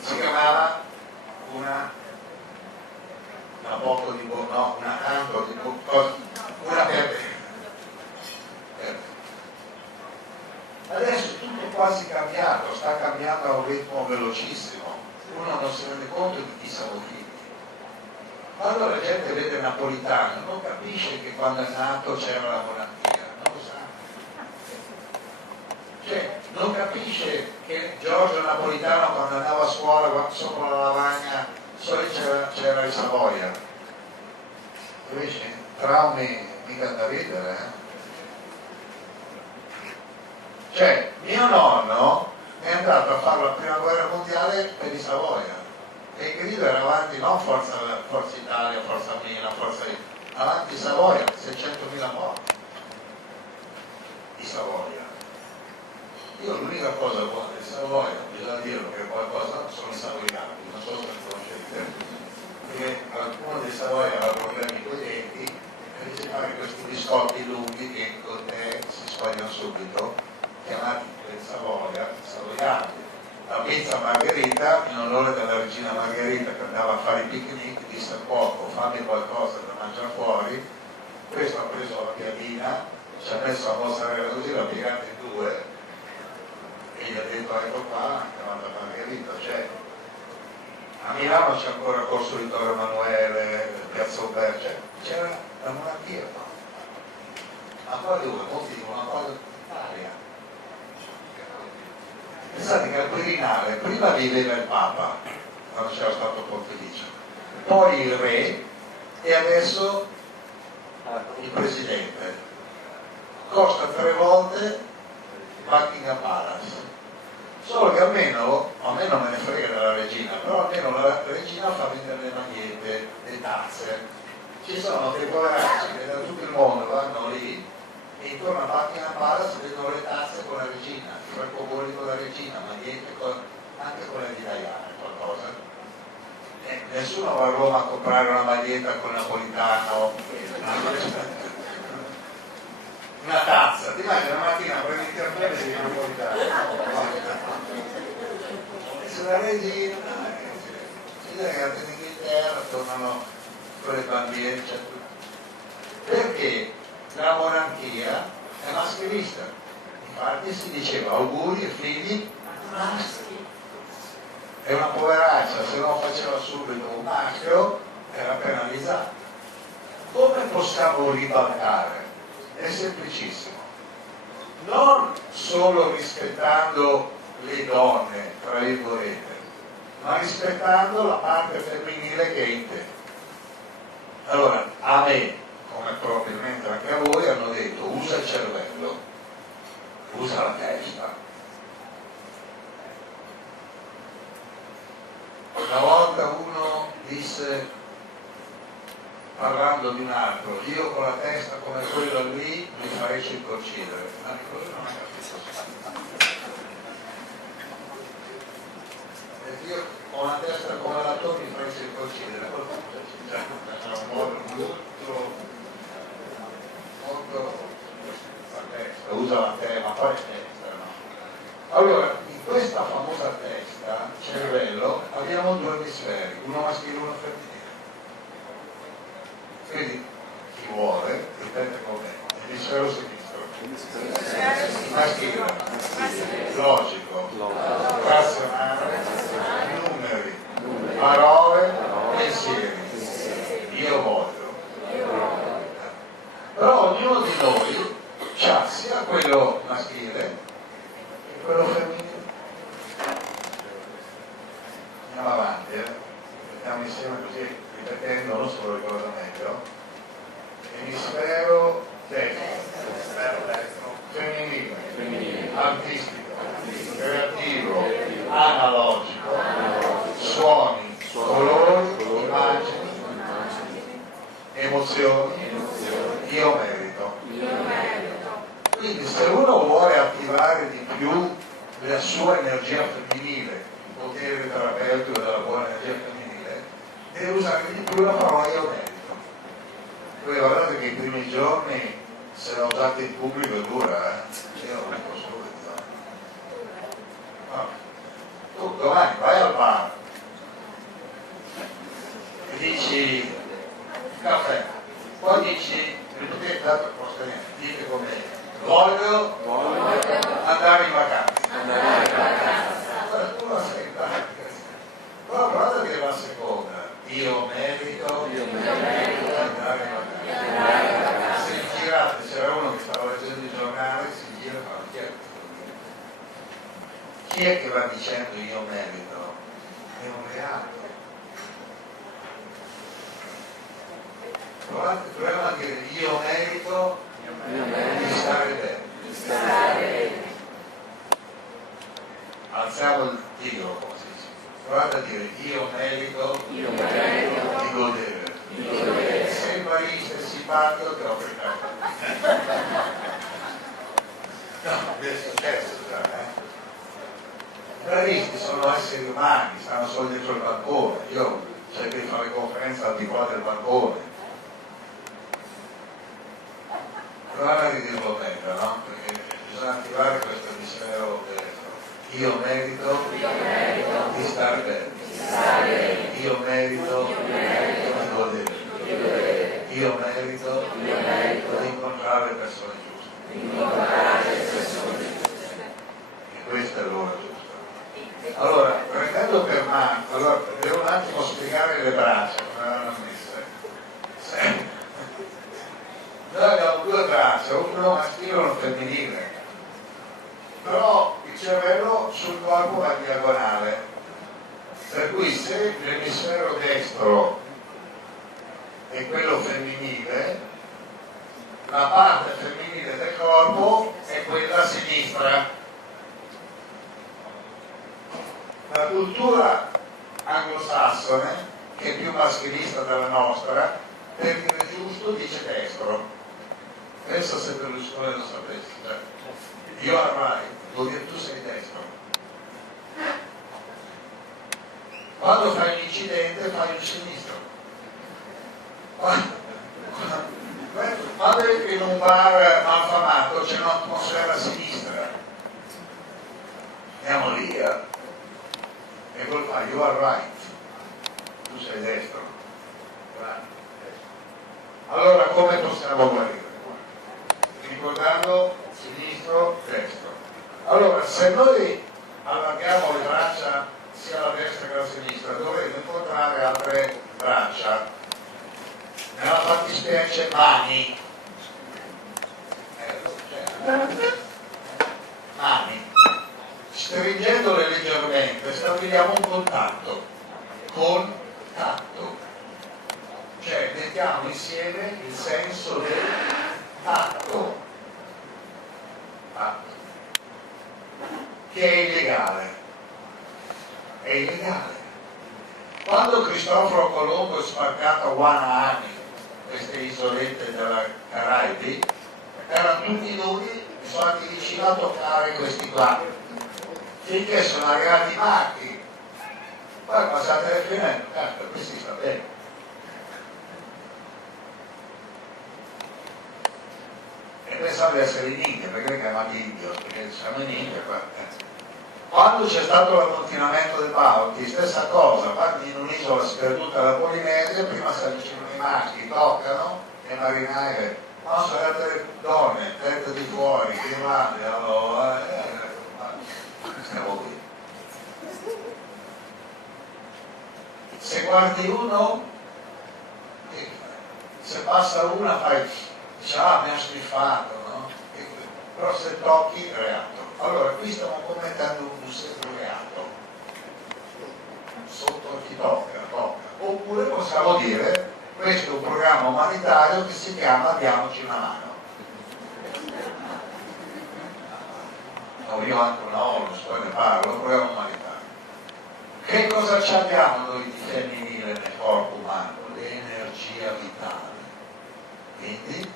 si chiamava una poco di buon, no, una tanto di buon, una per bene. Adesso è tutto quasi cambiato, sta cambiando a un ritmo velocissimo, uno non si rende conto di chi siamo figli. Quando la gente vede Napolitano non capisce che quando è nato c'era la monarchia, non lo sa. Cioè, non capisce che Giorgio Napolitano quando andava a scuola sopra la lavagna c'era il Savoia. Capisci? Traumi mica da ridere, eh? Cioè, mio nonno è andato a fare la prima guerra mondiale per i Savoia e il grido era avanti non Forza Italia, Forza Milan, avanti Savoia, 600.000 morti di Savoia. Io l'unica cosa buona di Savoia, bisogna dirlo che qualcosa sono i savoiani, non so se conoscete, perché qualcuno dei Savoia aveva problemi con i denti e dice fare questi biscotti lunghi che con te si squagliano subito, chiamati per Savoia, savoiani. La pizza Margherita, in onore della regina Margherita che andava a fare i picnic, disse poco, fammi qualcosa da mangiare fuori. Questo ha preso la piadina, ci ha messo la mozzarella così, l'ha piegata in 2 e gli ha detto ecco qua, chiamata Margherita. Cioè, a Milano c'è ancora Corso Vittorio Emanuele, Piazza Umberto, cioè, c'era la monarchia qua. Ma qua dove? Molti dicono una cosa d'Italia. Pensate che al Quirinale prima viveva il Papa, quando c'era stato Pontificio, poi il Re e adesso il Presidente. Costa 3 volte Buckingham Palace. Solo che almeno, a me non me ne frega della regina, però almeno la regina fa vendere le magliette, le tazze. Ci sono dei poveracci che da tutto il mondo vanno lì e intorno a Buckingham Palace vedono le tazze con la regina, i francobolli con la regina, magliette anche con le di Diana, qualcosa. Nessuno va a Roma a comprare una maglietta con Napolitano, una tazza, ti immagini una mattina prendi il caffè di Napolitano, e se la regina, si vede che in Inghilterra tornano con le bandiere, cioè tutto. Perché la monarchia è maschilista, parti si diceva auguri, figli maschi. E una poveraccia, se non faceva subito un maschio, era penalizzato. Come possiamo ribaltare? È semplicissimo. Non solo rispettando le donne, tra virgolette, ma rispettando la parte femminile che è in te. Allora, a me, come probabilmente anche a voi, hanno detto usa il cervello, usa la testa. Una volta uno disse, parlando di un altro, io con la testa come quella lì mi farei circoncidere. Ma quello non ha capito. E io con la testa come la tua mi farei circoncidere. È un modo molto la testa, usa la testa, ma poi è testa, no? Allora, in questa famosa testa, cervello, abbiamo due emisferi, uno maschile e uno femminile. Quindi chi vuole, ripete con me, emisfero sinistro, maschile, logico, razionale, numeri, parole, pensieri, io voglio. Però ognuno di noi ha sia quello maschile che quello femminile. Andiamo avanti, mettiamo insieme così, ripetendo, non solo ricordo meglio. Emisfero destro, femminile, artistico, creativo, analogico, suoni, colori, immagini, emozioni, io merito. Quindi se uno vuole attivare di più la sua energia femminile, il potere terapeutico della buona energia femminile, deve usare di più la parola io merito. Voi guardate che i primi giorni, se la usate in pubblico è dura, io lo dico subito. No. Tu domani vai al bar e dici caffè, poi dici, ripetete, dato dite con me, voglio andare in vacanza. Allora, tu la sei in pratica. Però guarda che va a seconda, io merito andare in vacanza. Se girate, c'era uno che stava leggendo il giornale, si gira e fa chi è che va dicendo io merito? È un reato. Proviamo a dire io merito di stare bene. Alziamo il tiro, come si dice. Provate a dire io merito di godere. Se il barista è simpatico te lo prego. No, mi è successo già, I baristi sono esseri umani, stanno solo dietro il balcone. Io cerco di fare conferenza al di qua del balcone. Provare a ridirlo meglio, no? Perché bisogna attivare questo emisfero destro. Io merito di stare bene. Io merito di godere. Io merito di incontrare le persone giuste. E questa è l'ora giusta. Allora, prendendo per mano, allora devo un attimo spiegare le braccia, come l'hanno messe. Noi abbiamo due braccia, uno maschile e uno femminile, però il cervello sul corpo va in diagonale, per cui se l'emisfero destro è quello femminile, la parte femminile del corpo è quella sinistra. La cultura anglosassone, che è più maschilista della nostra, per dire giusto dice destro. Penso se Berlusconi lo sapessi, cioè, io ormai vuol dire tu sei destro. Quando fai un incidente fai un sinistro. Quando entri in un bar malfamato c'è un'atmosfera a sinistra. Andiamo lì, e poi fai you are right, tu sei destro. Allora come possiamo guarire? Ricordando sinistro, destro. mani. Mani. Stringendole leggermente stabiliamo un contatto. Contatto. Cioè mettiamo insieme il senso del tatto. Tatto. Che è illegale. È illegale. Quando Cristoforo Colombo è sbarcato a Guanahani, queste isolette della Caraibi, erano tutti nudi e sono andati vicino a toccare questi qua, finché sono arrivati i macchi. Poi passate le finestre, cazzo, questi sta bene. E pensavo di essere in India, perché chiamati indio, perché siamo in India qua. Quando c'è stato l'ammontinamento del Bounty, stessa cosa, quando in un'isola sperduta la Polinesia, prima si avvicinano i maschi, toccano e marinai, ma sono altre donne, tette di fuori, Finlandia, stiamo qui. Se guardi uno, se passa una fai, dici, ah, mi ha schiffato, no? Però se tocchi, reato. Allora, qui stiamo commettendo un semplice reato. Sotto chi tocca. Oppure possiamo dire, questo è un programma umanitario che si chiama Diamoci una mano. No, io anche una ONU, poi ne parlo, un programma umanitario. Che cosa ci abbiamo noi di femminile nel corpo umano? L'energia vitale. Quindi,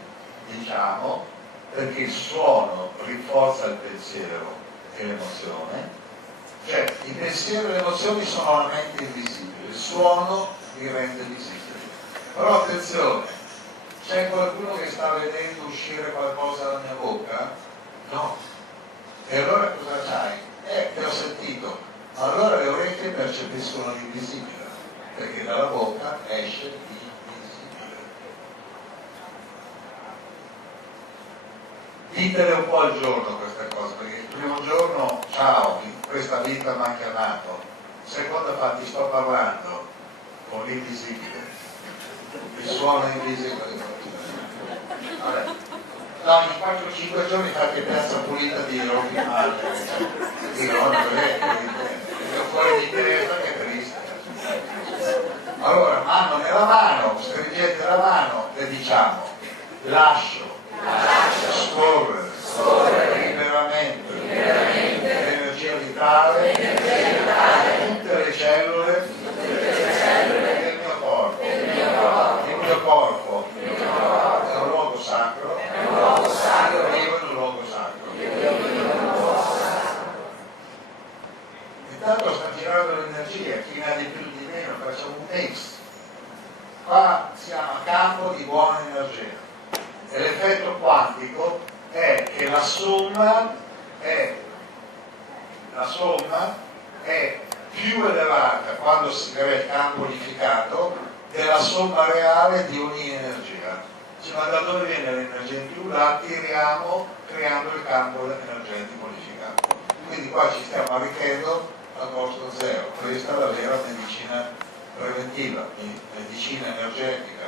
diciamo, perché il suono rinforza il pensiero e l'emozione, cioè il pensiero e le emozioni sono la mente invisibile, il suono li rende visibili. Però attenzione, c'è qualcuno che sta vedendo uscire qualcosa dalla mia bocca? No. E allora cosa c'hai? Ti ho sentito, ma allora le orecchie percepiscono l'invisibile, perché dalla bocca esce l'invisibile. Ditele un po' al giorno queste cose, perché il primo giorno, ciao, in questa vita mi ha chiamato, il secondo fa, ti sto parlando con l'invisibile, il suono invisibile. Vabbè. No, in 4-5 giorni fate piazza pulita di rovi male, di io fuori di testa che è triste. Allora, mano nella mano, stringete la mano e diciamo, lascio scorrere liberamente l'energia vitale in tutte le cellule del mio corpo. Il mio corpo è un luogo sacro, io vivo in un luogo sacro. Intanto sta girando l'energia, chi ne ha di più di meno, facciamo un mix. Qua siamo a campo di buona energia. E l'effetto quantico è che la somma è più elevata quando si crea il campo unificato della somma reale di ogni energia. Cioè, ma da dove viene l'energia in più? La attiriamo creando il campo energetico unificato. Quindi qua ci stiamo arricchendo a costo zero. Questa è la vera medicina preventiva, medicina energetica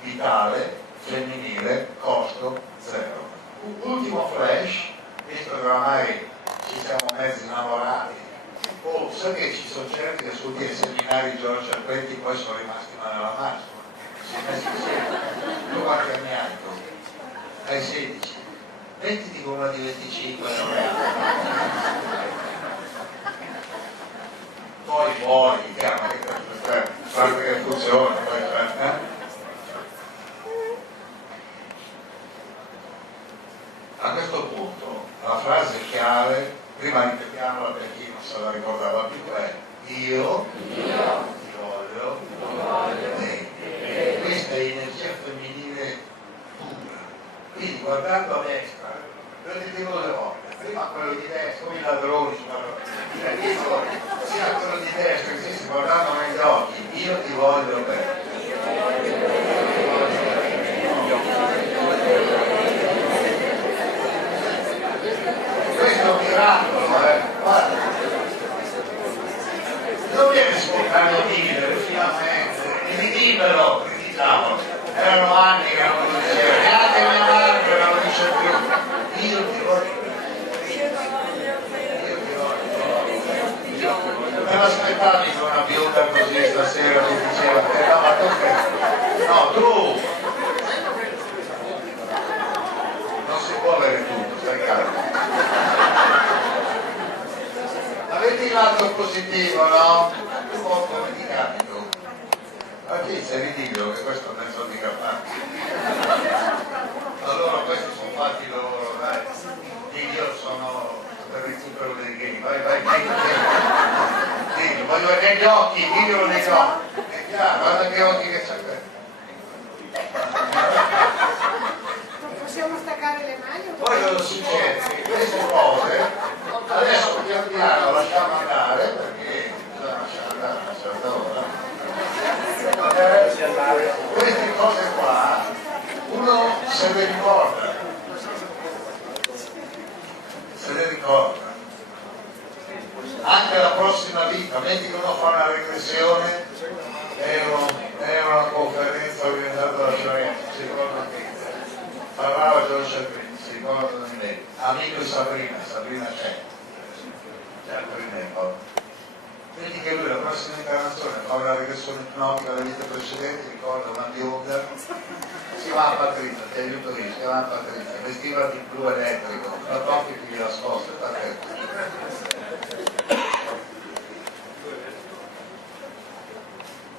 vitale femminile, costo zero. Un ultimo flash, visto che oramai ci siamo mezzi innamorati, sai che ci sono certi che su dei seminari Giorgio Alpetti poi sono rimasti mano alla mano, sono messi insieme. Tu quanti anni hai tu? Hai 16. Mettiti con una di 25 poi chiama che parte che funziona, poi a questo punto la frase chiave, prima ripetiamola per chi non se la ricordava più, è io ti voglio bene. Questa è energia femminile pura. Quindi guardando a destra, ripetevolo le volte, prima quello di destra, come i ladroni, sia quello di destra che si guardando negli occhi, io ti voglio bene. Questo è un miracolo, guarda. Non viene spontaneo dire, finalmente, il libero, diciamo, erano anni che non lo dicevano. te l'aspettavi con una bionda così stasera mi diceva no ma tu no tu non si può avere tutto, stai calmo. Avete il lato positivo, no? Un po' come di capito. Patrizia, ridillo che questo è mezzo handicapato. Allora questi sono fatti loro, dai. Io sono per il recupero dei gay. Vai, dillo, voglio negli occhi, diglielo negli occhi. È chiaro, guarda che occhi che c'è. Possiamo staccare le mani? Poi cosa succede? Che queste cose adesso pian piano lasciamo andare perché bisogna lasciare andare una certa ora. Queste cose qua uno se le ricorda. Se le ricorda. Anche la prossima vita, metti che uno fa una regressione, è una conferenza organizzata dalla Scienza, si ricorda che parlava Giorgio Cervini, si ricorda di me, amico di Sabrina c'è per il tempo. Vedi che lui la prossima incarnazione fa una regressione ipnotica alle vite precedenti, ricorda una bionda, si chiama Patrizia, ti aiuto io, si chiama Patrizia, vestiva di blu elettrico, la tocchi e ti nascosta,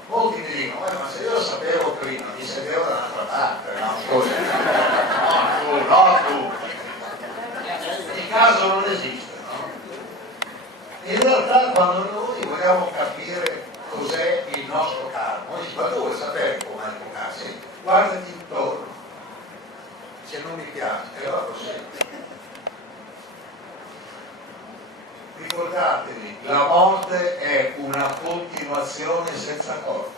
molti mi dicono, ma se io lo sapevo prima, mi sedevo dall'altra parte, no? Scusa. No, tu. Il caso non esiste, no? In realtà quando noi vogliamo capire cos'è il nostro karma, noi diciamo, ma tu vuoi sapere come educarsi? Guardati intorno. Se non mi piace, e allora così. Ricordatevi, la morte è una continuazione senza corpo.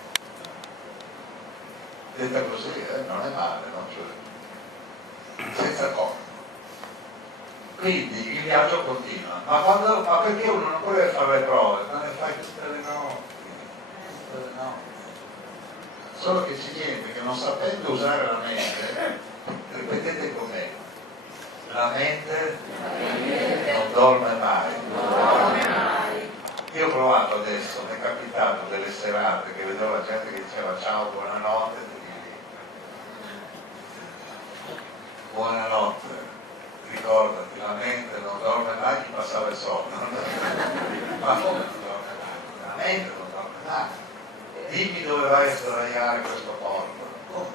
Detta così, non è male, no? Cioè, senza corpo. Quindi il viaggio continua. Ma perché uno non può fare le prove? Ma le fai tutte le notti. Solo che c'è niente che non sapendo usare la mente, ripetete con me, la mente non dorme mai. Io ho provato adesso, mi è capitato delle serate che vedevo la gente che diceva ciao, buonanotte, buonanotte, ricordati, la mente non dorme mai, chi passava il sonno. Ma come non dorme mai? La mente non dorme mai. Dimmi dove vai a sdraiare questo corpo.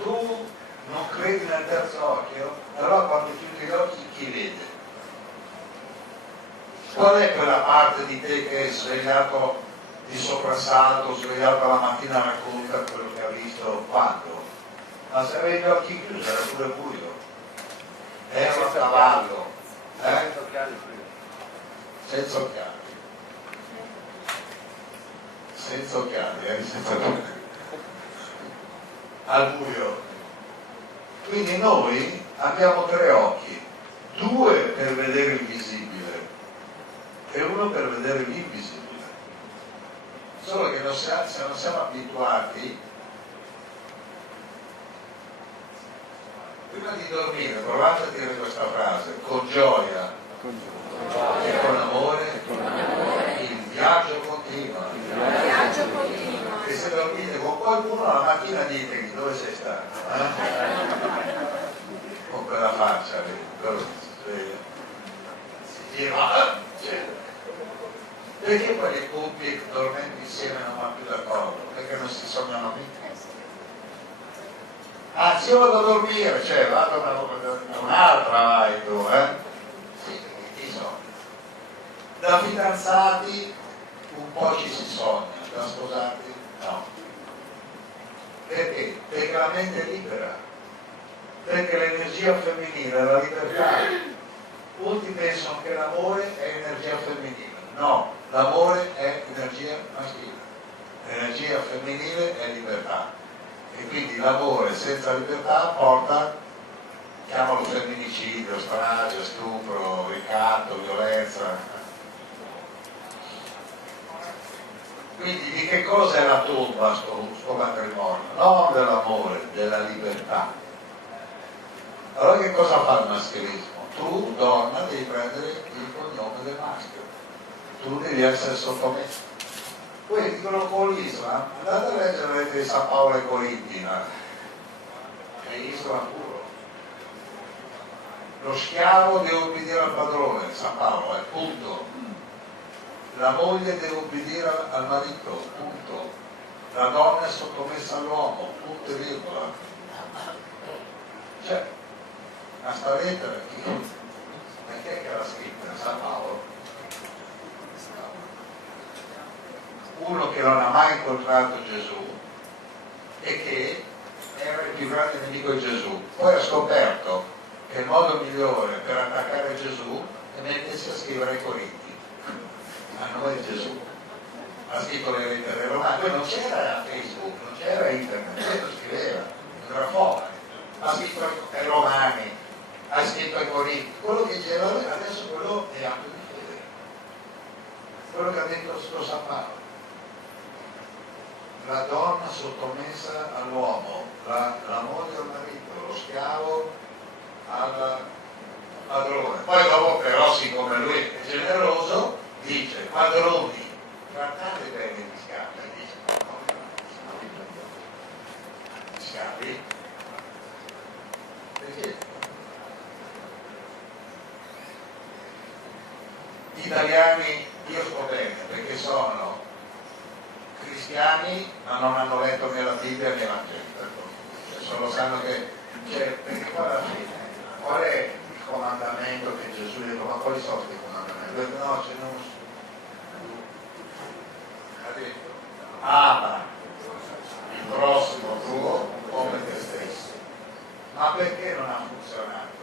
Tu non credi nel terzo occhio? Allora quando chiudi gli occhi chi vede? Qual è quella parte di te che è svegliato di soprassalto, svegliato la mattina racconta quello che ha visto quando? Ma se avevi gli occhi chiusi era pure buio. Era a cavallo. Senza occhiali. Senza occhiali, senza occhiali. Al buio. Quindi noi abbiamo 3 occhi, 2 per vedere il visibile e 1 per vedere l'invisibile. Solo che se non siamo abituati, prima di dormire provate a dire questa frase, con gioia e con amore il viaggio continua. E se dormite con qualcuno la mattina ditegli dove sei stato, con quella faccia dove si sveglia, si gira, perché poi le coppie che dormendo insieme non vanno più d'accordo? Perché non si sognano mica. Anzi, io vado a dormire, cioè vado a un'altra vai tu, Sì, chi sogna? Da fidanzati un po' ci si sogna, da sposati no. Perché? Perché la mente è libera, perché l'energia femminile è la libertà. Molti pensano che l'amore è energia femminile, no, l'amore è energia maschile, l'energia femminile è libertà. E quindi l'amore senza libertà porta, chiamalo femminicidio, strage, stupro, ricatto, violenza. Quindi di che cosa è la tomba sto matrimonio? Non dell'amore, della libertà. Allora che cosa fa il maschilismo? Tu, donna, devi prendere il cognome del maschio. tu devi essere sottomesso. Poi dicono con l'Islam, andate a leggere la lettera di San Paolo ai Corinti, è Islam puro. Lo schiavo deve obbedire al padrone, San Paolo, è punto. La moglie deve obbedire al marito, punto. La donna è sottomessa all'uomo, punto e virgola. Cioè, ma sta lettera perché che l'ha scritta? San Paolo? Uno che non ha mai incontrato Gesù e che era il più grande nemico di Gesù. Poi ha scoperto che il modo migliore per attaccare Gesù è mettersi a scrivere ai Corinti a nome di Gesù. Ha scritto le lettere romane, poi non c'era Facebook, non c'era internet, questo scriveva, un grafone, ha scritto ai Romani, ha scritto ai Corinti, quello che c'era adesso quello è atto di fede, quello che ha detto sto San Paolo. La donna sottomessa all'uomo, la moglie al marito, lo schiavo al padrone. Poi dopo però, siccome lui è generoso, dice: padroni, trattate bene gli schiavi. Dice: no, gli schiavi? Perché? Gli italiani io sto bene perché sono cristiani ma non hanno letto né la Bibbia né l'Evangelo, cioè solo sanno che perché poi alla fine qual è il comandamento che Gesù ha detto? Ma quali sono questi comandamenti? No, ce n'è uno solo. Ha detto: ama il prossimo tuo come te stesso. Ma perché non ha funzionato?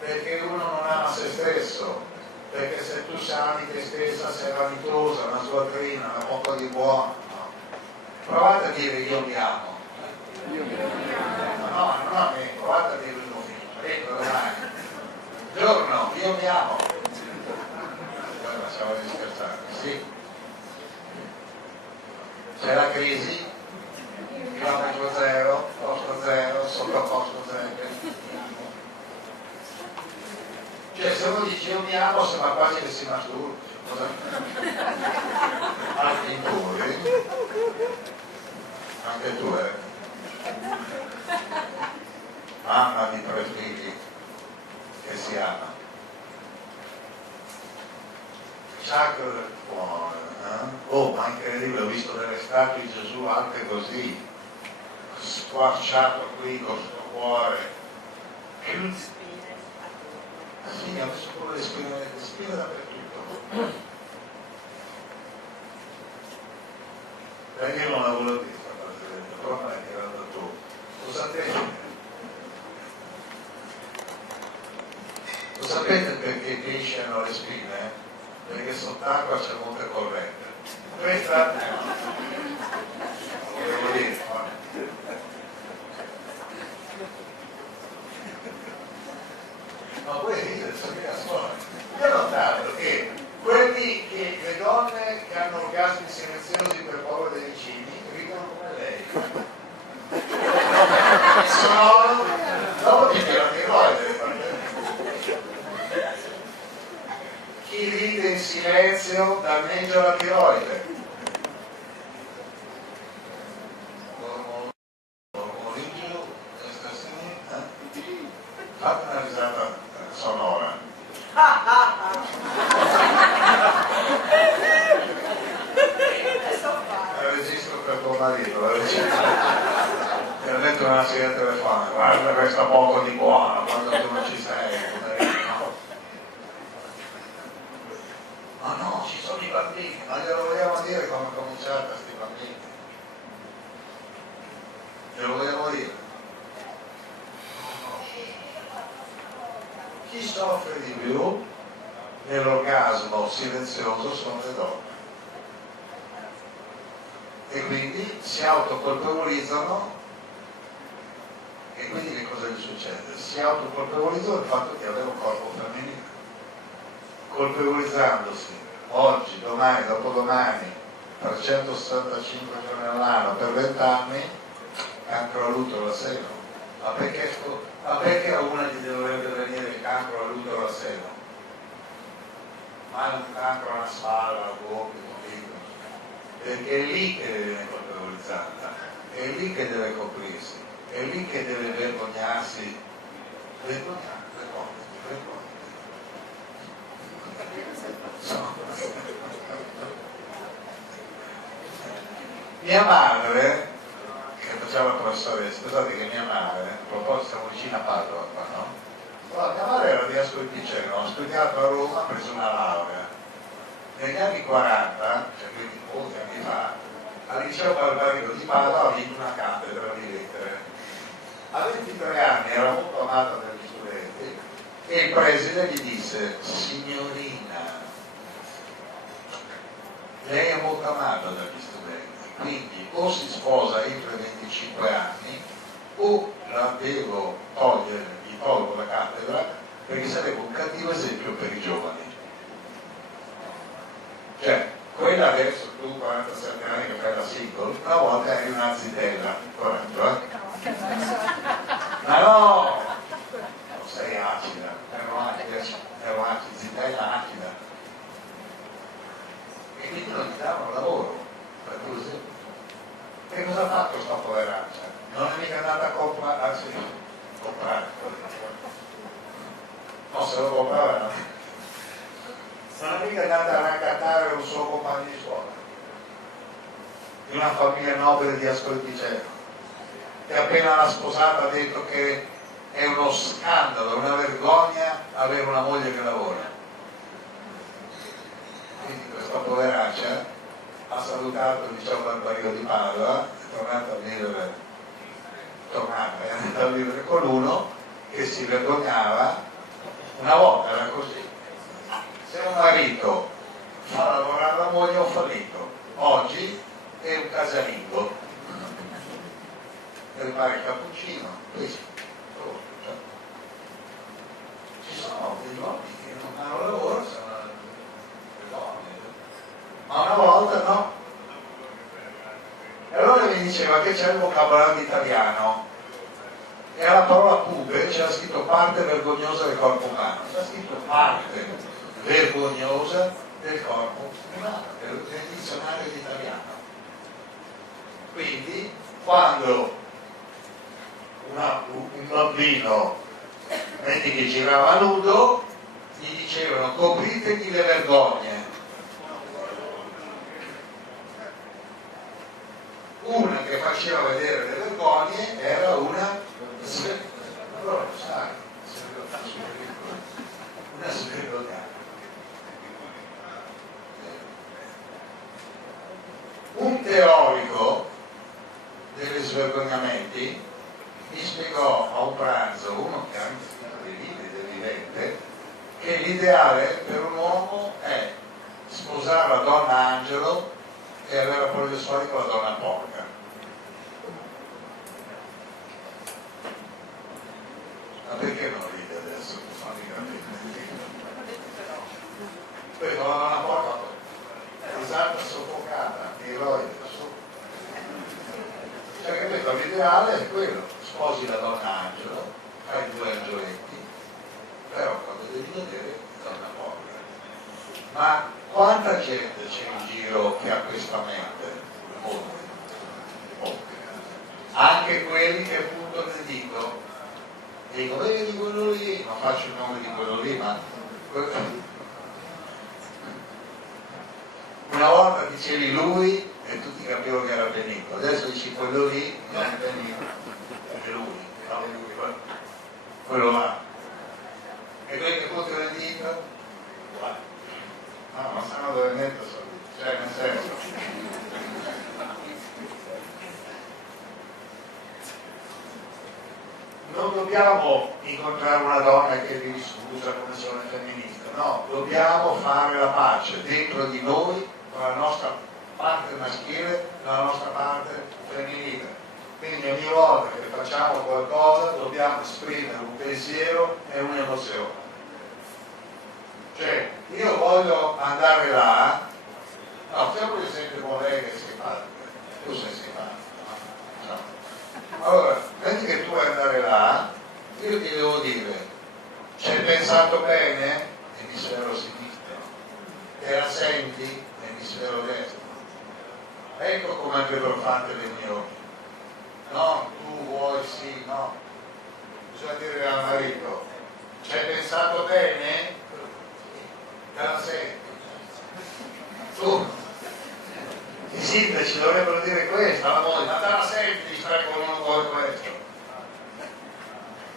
Perché uno non ama se stesso, perché se tu ami te stessa sei vanitosa, una sguatrina, una poco di buono, no? Provate a dire io mi amo. No, non a me, provate a dire il mio figlio, ecco domani. Giorno, io mi amo. Poi facciamo di scherzare, sì. C'è la crisi, chilometro zero, posto zero, sopra posto zero. Cioè se uno dice io mi amo sembra quasi che si masturbi, anche in pure, anche tu mamma di 3 figli che si ama, sacro del cuore, oh ma incredibile, ho visto delle statue di Gesù alte così, squarciato qui con sto cuore, sì, ha messo pure le spine dappertutto. Io non la volevo dire, però me l'hai tirato tu. Lo sapete perché pesciano le spine? Perché sott'acqua c'è molta corrente. Questa lo volevo dire, ma poi ridere, io ho notato che le donne che hanno orgasmi silenziosi per paura dei vicini ridono come lei. Sono dopo ti tira tiroide. Chi ride in silenzio danneggia la tiroide. Fate una risata sonora. La registro per tuo marito, la registro. Ti ha detto una serie telefonica, guarda questa poco di buono quando tu non ci sei. No. Ma no, ci sono i bambini, ma glielo vogliamo dire come è cominciata sti bambini? Glielo vogliamo dire? Chi soffre di più nell'orgasmo silenzioso sono le donne e quindi si autocolpevolizzano, e quindi che cosa gli succede? Si autocolpevolizzano del fatto di avere un corpo femminile, colpevolizzandosi oggi, domani, dopodomani, 365 giorni all'anno per 20 anni, cancro all'utero al seno. Ma perché a una gli dovrebbe venire il cancro all'utero al seno? mai un cancro alla spalla, al gomito, perché è lì che deve essere colpevolizzata, è lì che deve coprirsi, è lì che deve vergognarsi. Vergognarsi. Mia madre, che faceva la professoressa, scusate che mia madre, a proposito siamo vicino a Padova qua, no? Allora, mia madre era di Ascoli Piceno, ha studiato a Roma, ha preso una laurea. Negli anni 40, cioè quindi molti anni fa, al liceo Barbarigo di Padova ha vinto una cattedra di lettere. A 23 anni era molto amata dagli studenti e il preside gli disse: signorina, lei è molto amata dagli studenti, quindi o si sposa entro i 25 anni o la devo togliere, gli tolgo la cattedra perché sarebbe un cattivo esempio per i giovani. Cioè, quella adesso tu 47 anni che fai la single, una volta eri una zitella, corretto, Ma no! Non sei acida, ero acida, zitella acida. E quindi non ti davano lavoro, per così. E cosa ha fatto sta poveraccia? Non è mica andata a comprare, anzi, comprare. No, se lo comprava non è mica andata a raccattare un suo compagno di scuola di una famiglia nobile di Ascoli Piceno, che appena l'ha sposata ha detto che è uno scandalo, una vergogna avere una moglie che lavora. Quindi questa poveraccia ha salutato il liceo Barbarigo di Padova, è tornata a vivere con uno che si vergognava. Una volta era così: se un marito fa lavorare la moglie è un fallito, oggi è un casalingo, deve fare il cappuccino, questo. Cioè, ci sono degli uomini che non hanno lavoro, sono le donne, ma una volta no. E allora mi diceva che c'è il vocabolario italiano e alla parola pube c'era scritto parte vergognosa del corpo umano, c'era scritto parte vergognosa del corpo umano nel dizionario italiano. Quindi quando un bambino, metti che girava nudo, gli dicevano copritegli le vergogne. Una che faceva vedere le vergogne era una allora lo sai, una svergognata. Un teorico degli svergognamenti mi spiegò a un pranzo, uno che ha anche scritto dei libri del vivente, che l'ideale per un uomo è sposare la donna angelo e avere rapporti sessuali con la donna porca. Ma perché non ride adesso? Poi con la donna porca risata soffocata, eroide, cioè capito, l'ideale è quello: sposi la donna angelo, fai 2 angioletti, però quando devi vedere donna porca. Ma quanta gente c'è in giro che ha questa mente? Molte. Anche quelli che appunto ne dico, vedi quello lì, non faccio il nome di quello lì, ma una volta dicevi lui e tutti capivano che era Benito, adesso dici quello lì, non è Benito, è lui, no? Quello là. E quelli che puntano il dito, guarda. No, ma sanno dove mettersi, cioè nel senso. Non dobbiamo incontrare una donna che vi scusa come sono femminista, no, dobbiamo fare la pace dentro di noi con la nostra parte maschile e la nostra parte femminile. Quindi ogni volta che facciamo qualcosa dobbiamo esprimere un pensiero e un'emozione. Cioè, io voglio andare là, no, facciamo l'esempio con lei che sei fatta, tu sei fatta, no? Allora, vedi che tu vuoi andare là, io ti devo dire, ci hai pensato bene? Emisfero sinistro. te la senti? L'emisfero destro. Ecco come è preoccupante le mie occhi. No, tu vuoi sì, no. Bisogna dire al marito, ci hai pensato bene? Te la senti? Tu? I sindaci dovrebbero dire questo alla moglie, ma te la senti, stai con uno vuoi questo?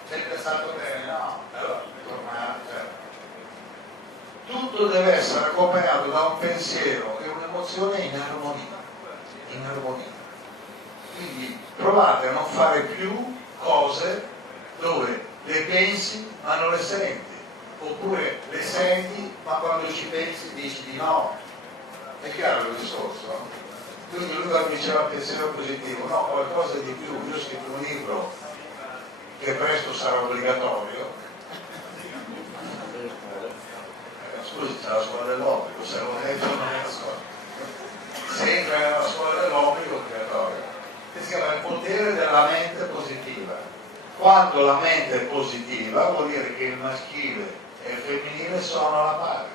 Ci hai pensato bene? No. Allora, tornare, cioè. Tutto deve essere accompagnato da un pensiero e un'emozione in armonia. In armonia. Quindi provate a non fare più cose dove le pensi ma non le senti, oppure le senti ma quando ci pensi dici di no. È chiaro il discorso? Quindi lui mi diceva pensiero positivo, no, qualcosa di più. Io ho scritto un libro che presto sarà obbligatorio. Scusi, c'è la scuola dell'obbligo, se lo detto non è la scuola. Se entra nella scuola dell'obbligo è obbligatorio. Che si chiama il potere della mente positiva. Quando la mente è positiva vuol dire che il maschile e il femminile sono alla pari.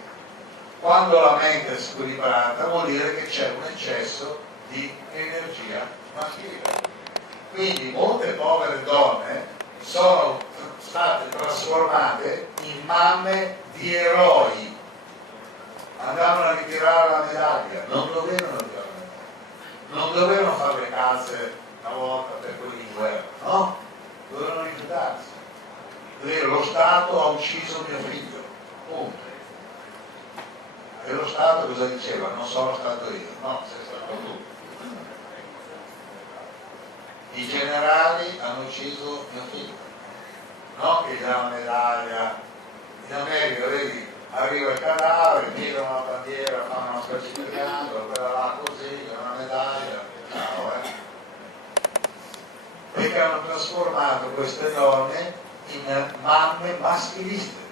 Quando la mente è squilibrata vuol dire che c'è un eccesso di energia maschile. Quindi molte povere donne sono state trasformate in mamme di eroi. Andavano a ritirare la medaglia, non dovevano ritirare la medaglia, non dovevano fare le calze una volta per quelli in guerra, no? Dovevano rifiutarsi. Lo Stato ha ucciso mio figlio, punto. E lo Stato cosa diceva? Non sono stato io, no, sei stato tu. I generali hanno ucciso mio figlio, non che gli dà una medaglia. In America, vedi, arriva il cadavere, tirano la bandiera, fanno uno specificato, quella là così, una medaglia, ciao, Perché hanno trasformato queste donne in mamme maschiliste.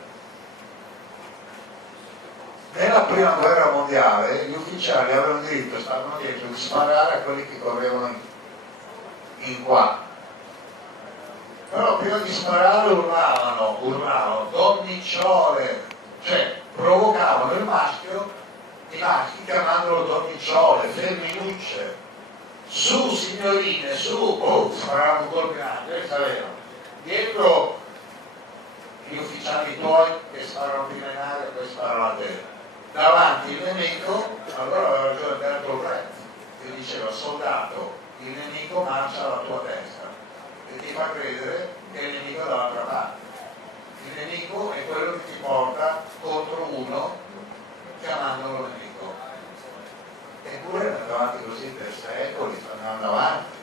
Nella prima guerra mondiale gli ufficiali avevano diritto, stavano dietro, di sparare a quelli che correvano in qua. Però prima di sparare urlavano, donnicciole, cioè provocavano i maschi chiamandolo donnicciole, femminucce, su signorine, su, sparavano un colpo in aria, e sapevano. Dietro gli ufficiali tuoi che sparano prima in aria e poi sparano a te. Davanti il nemico, allora aveva ragione Bertolt Brecht, che diceva soldato, il nemico marcia alla tua destra e ti fa credere che il nemico è dall'altra parte. Il nemico è quello che ti porta contro uno chiamandolo nemico. Eppure è andato avanti così per secoli, stanno andando avanti.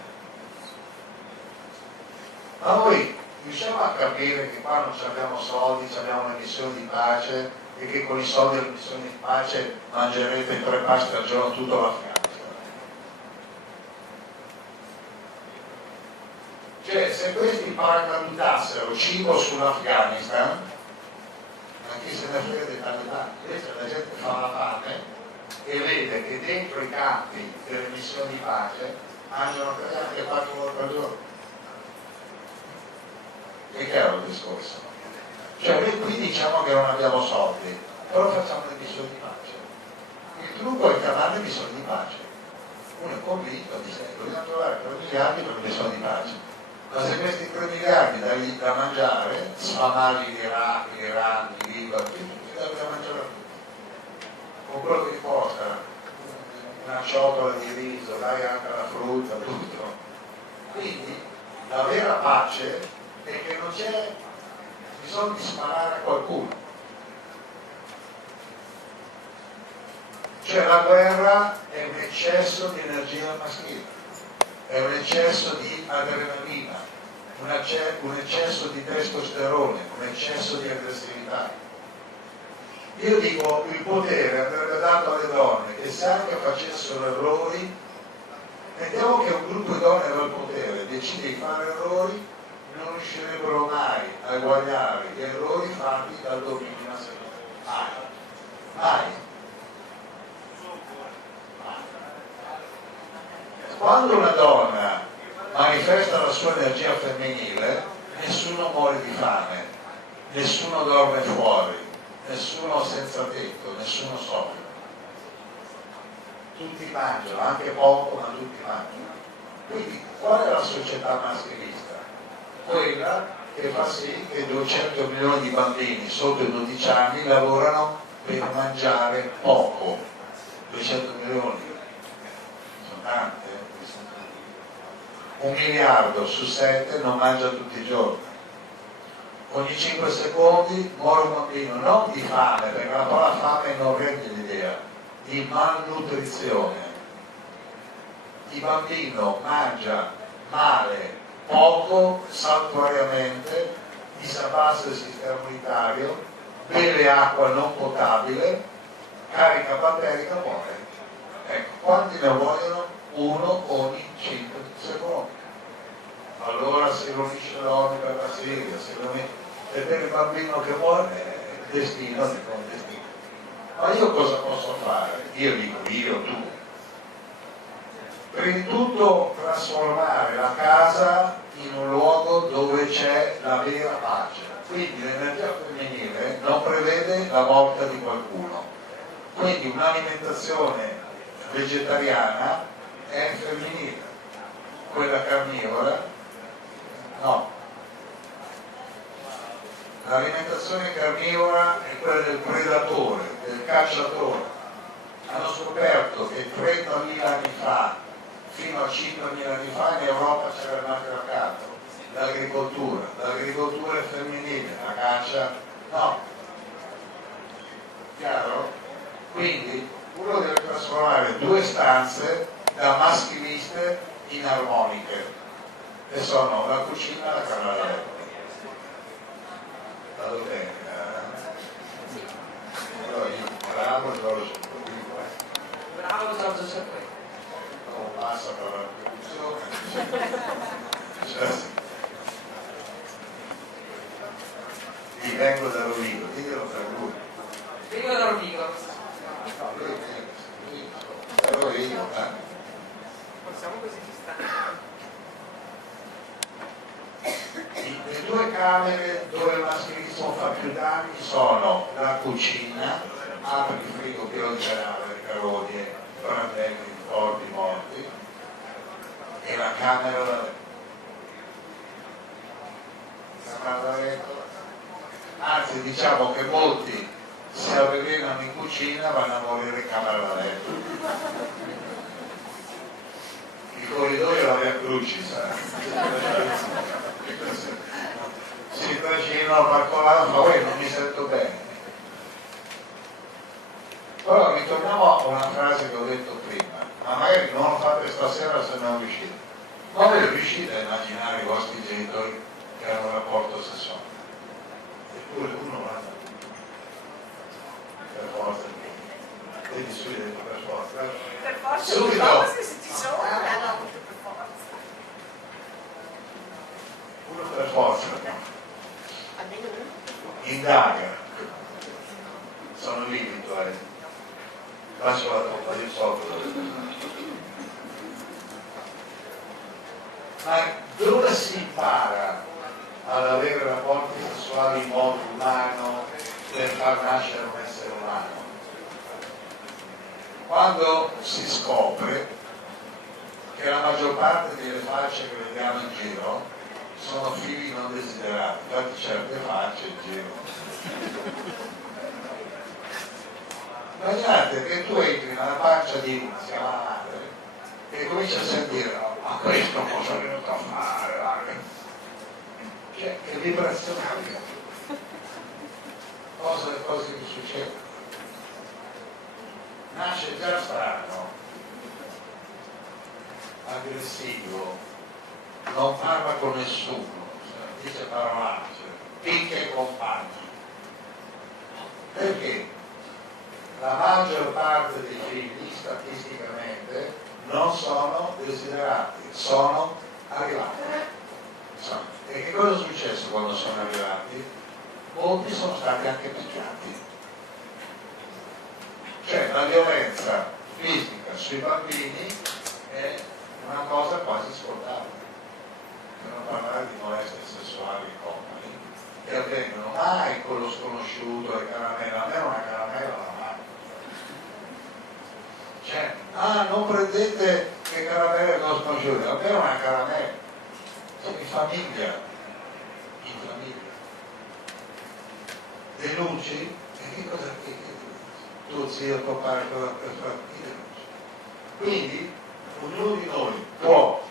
Ma noi riusciamo a capire che qua non abbiamo soldi, abbiamo una missione di pace e che con i soldi della missione di pace mangerete 3 pasti al giorno tutta l'Afghanistan? Cioè, se questi paracadutassero cibo sull'Afghanistan, ma chi se ne frega dei talebani? Invece la gente fa la fame e vede che dentro i campi delle missioni di pace mangiano anche 4 volte al giorno. È chiaro il discorso? Cioè noi qui diciamo che non abbiamo soldi, però facciamo le missioni di pace. Il trucco è chiamarle missioni di pace. Uno è convinto, dice, dobbiamo trovare 3 miliardi per le missioni di pace. Ma se questi 3 miliardi da mangiare, sfamare l'Iraq, l'Iran, il Libano, tutti da mangiare tutti. Con quello che costa una ciotola di riso, dai anche la frutta, tutto. Quindi la vera pace è che non c'è bisogno di sparare a qualcuno. Cioè la guerra è un eccesso di energia maschile. È un eccesso di adrenalina, un eccesso di testosterone, un eccesso di aggressività. Io dico, il potere andrebbe dato alle donne che se anche facessero errori, mettiamo che un gruppo di donne aveva il potere, decide di fare errori, non riuscirebbero mai a eguagliare gli errori fatti dal dominio maschile. Mai. Quando una donna manifesta la sua energia femminile, nessuno muore di fame, nessuno dorme fuori, nessuno senza tetto, nessuno soffre. tutti mangiano, anche poco, ma tutti mangiano. Quindi qual è la società maschilista? Quella che fa sì che 200 milioni di bambini sotto i 12 anni lavorano per mangiare poco. 200 milioni, sono tante. 1 miliardo su 7 non mangia tutti i giorni. Ogni 5 secondi muore un bambino, non di fame, perché la parola fame non rende l'idea, di malnutrizione. Il bambino mangia male, poco, saltuariamente, disabbassa il sistema immunitario, beve acqua non potabile, carica batterica, muore. Ecco, quanti ne vogliono? 1 ogni 5 secondi. Allora si riunisce l'ONU per la Siria, e per il bambino che muore è il destino di un destino. Ma io cosa posso fare? Io dico, io, tu. Prima di tutto trasformare la casa in un luogo dove c'è la vera pace. Quindi l'energia femminile non prevede la morte di qualcuno. Quindi un'alimentazione vegetariana è femminile, quella carnivora no. L'alimentazione carnivora è quella del predatore, del cacciatore. Hanno scoperto che 30.000 anni fa, fino a 5.000 anni fa, in Europa c'era il matriarcato, l'agricoltura è femminile, la caccia no. Chiaro? Quindi uno deve trasformare 2 stanze da maschiliste in armoniche, che sono la cucina e la camera da letto. Vado bene, allora io bravo Giorgio Soprano. Bravo Giorgio Soprano. Non passa per la produzione. Cioè, sì, vengo da Rovigo, ditelo per lui. Vengo da Rovigo. No, lui però io, Possiamo così ci sta. Le 2 camere dove il maschilismo fa più danni sono la cucina, apri il frigo pieno di cadaveri, carogne, brandelli, corpi morti, e la camera da letto. Camera da letto. Anzi, diciamo che molti si avvelenano in cucina, vanno a morire in camera da letto. Il corridoio la via Crucis, si trascinano parcolando, ma non mi sento bene. Però ritorniamo a una frase che ho detto prima, ma magari non lo fate stasera se non riuscite. Ma voi riuscite a immaginare i vostri genitori che hanno un rapporto sessuale? Eppure uno va per forza. Vedi su detto per forza. Per forza Subito. di cose se ci sono, no, per forza. Uno per forza. Almeno uno. Indaga. Sono livido, faccio la toppa di sotto. Ma dove si impara ad avere rapporti sessuali in modo umano per far nascere un essere umano? Quando si scopre che la maggior parte delle facce che vediamo in giro sono figli non desiderati, infatti certe facce in giro. Immaginate che tu entri nella pancia di una, si chiama la madre, e cominci a sentire, no, ma questo cosa è venuto a fare? Guarda. Cioè, che vibrazione arriva. Cose che succedono. Nasce già strano, aggressivo, non parla con nessuno, dice parolacce, picchia i compagni. Perché? La maggior parte dei figli statisticamente non sono desiderati, sono arrivati. E che cosa è successo quando sono arrivati? Molti sono stati anche picchiati. Cioè la violenza fisica sui bambini è una cosa quasi scontabile. Per non parlare di molestie sessuali in compagni, che avvengono mai con lo sconosciuto e caramella, a me una caramella la mano. Cioè, ah, non prendete che caramelle costano giù, va bene una caramella, siamo in famiglia, denunci? E che cosa che tuo zio, tuo padre, cosa per fare? Quindi ognuno di noi può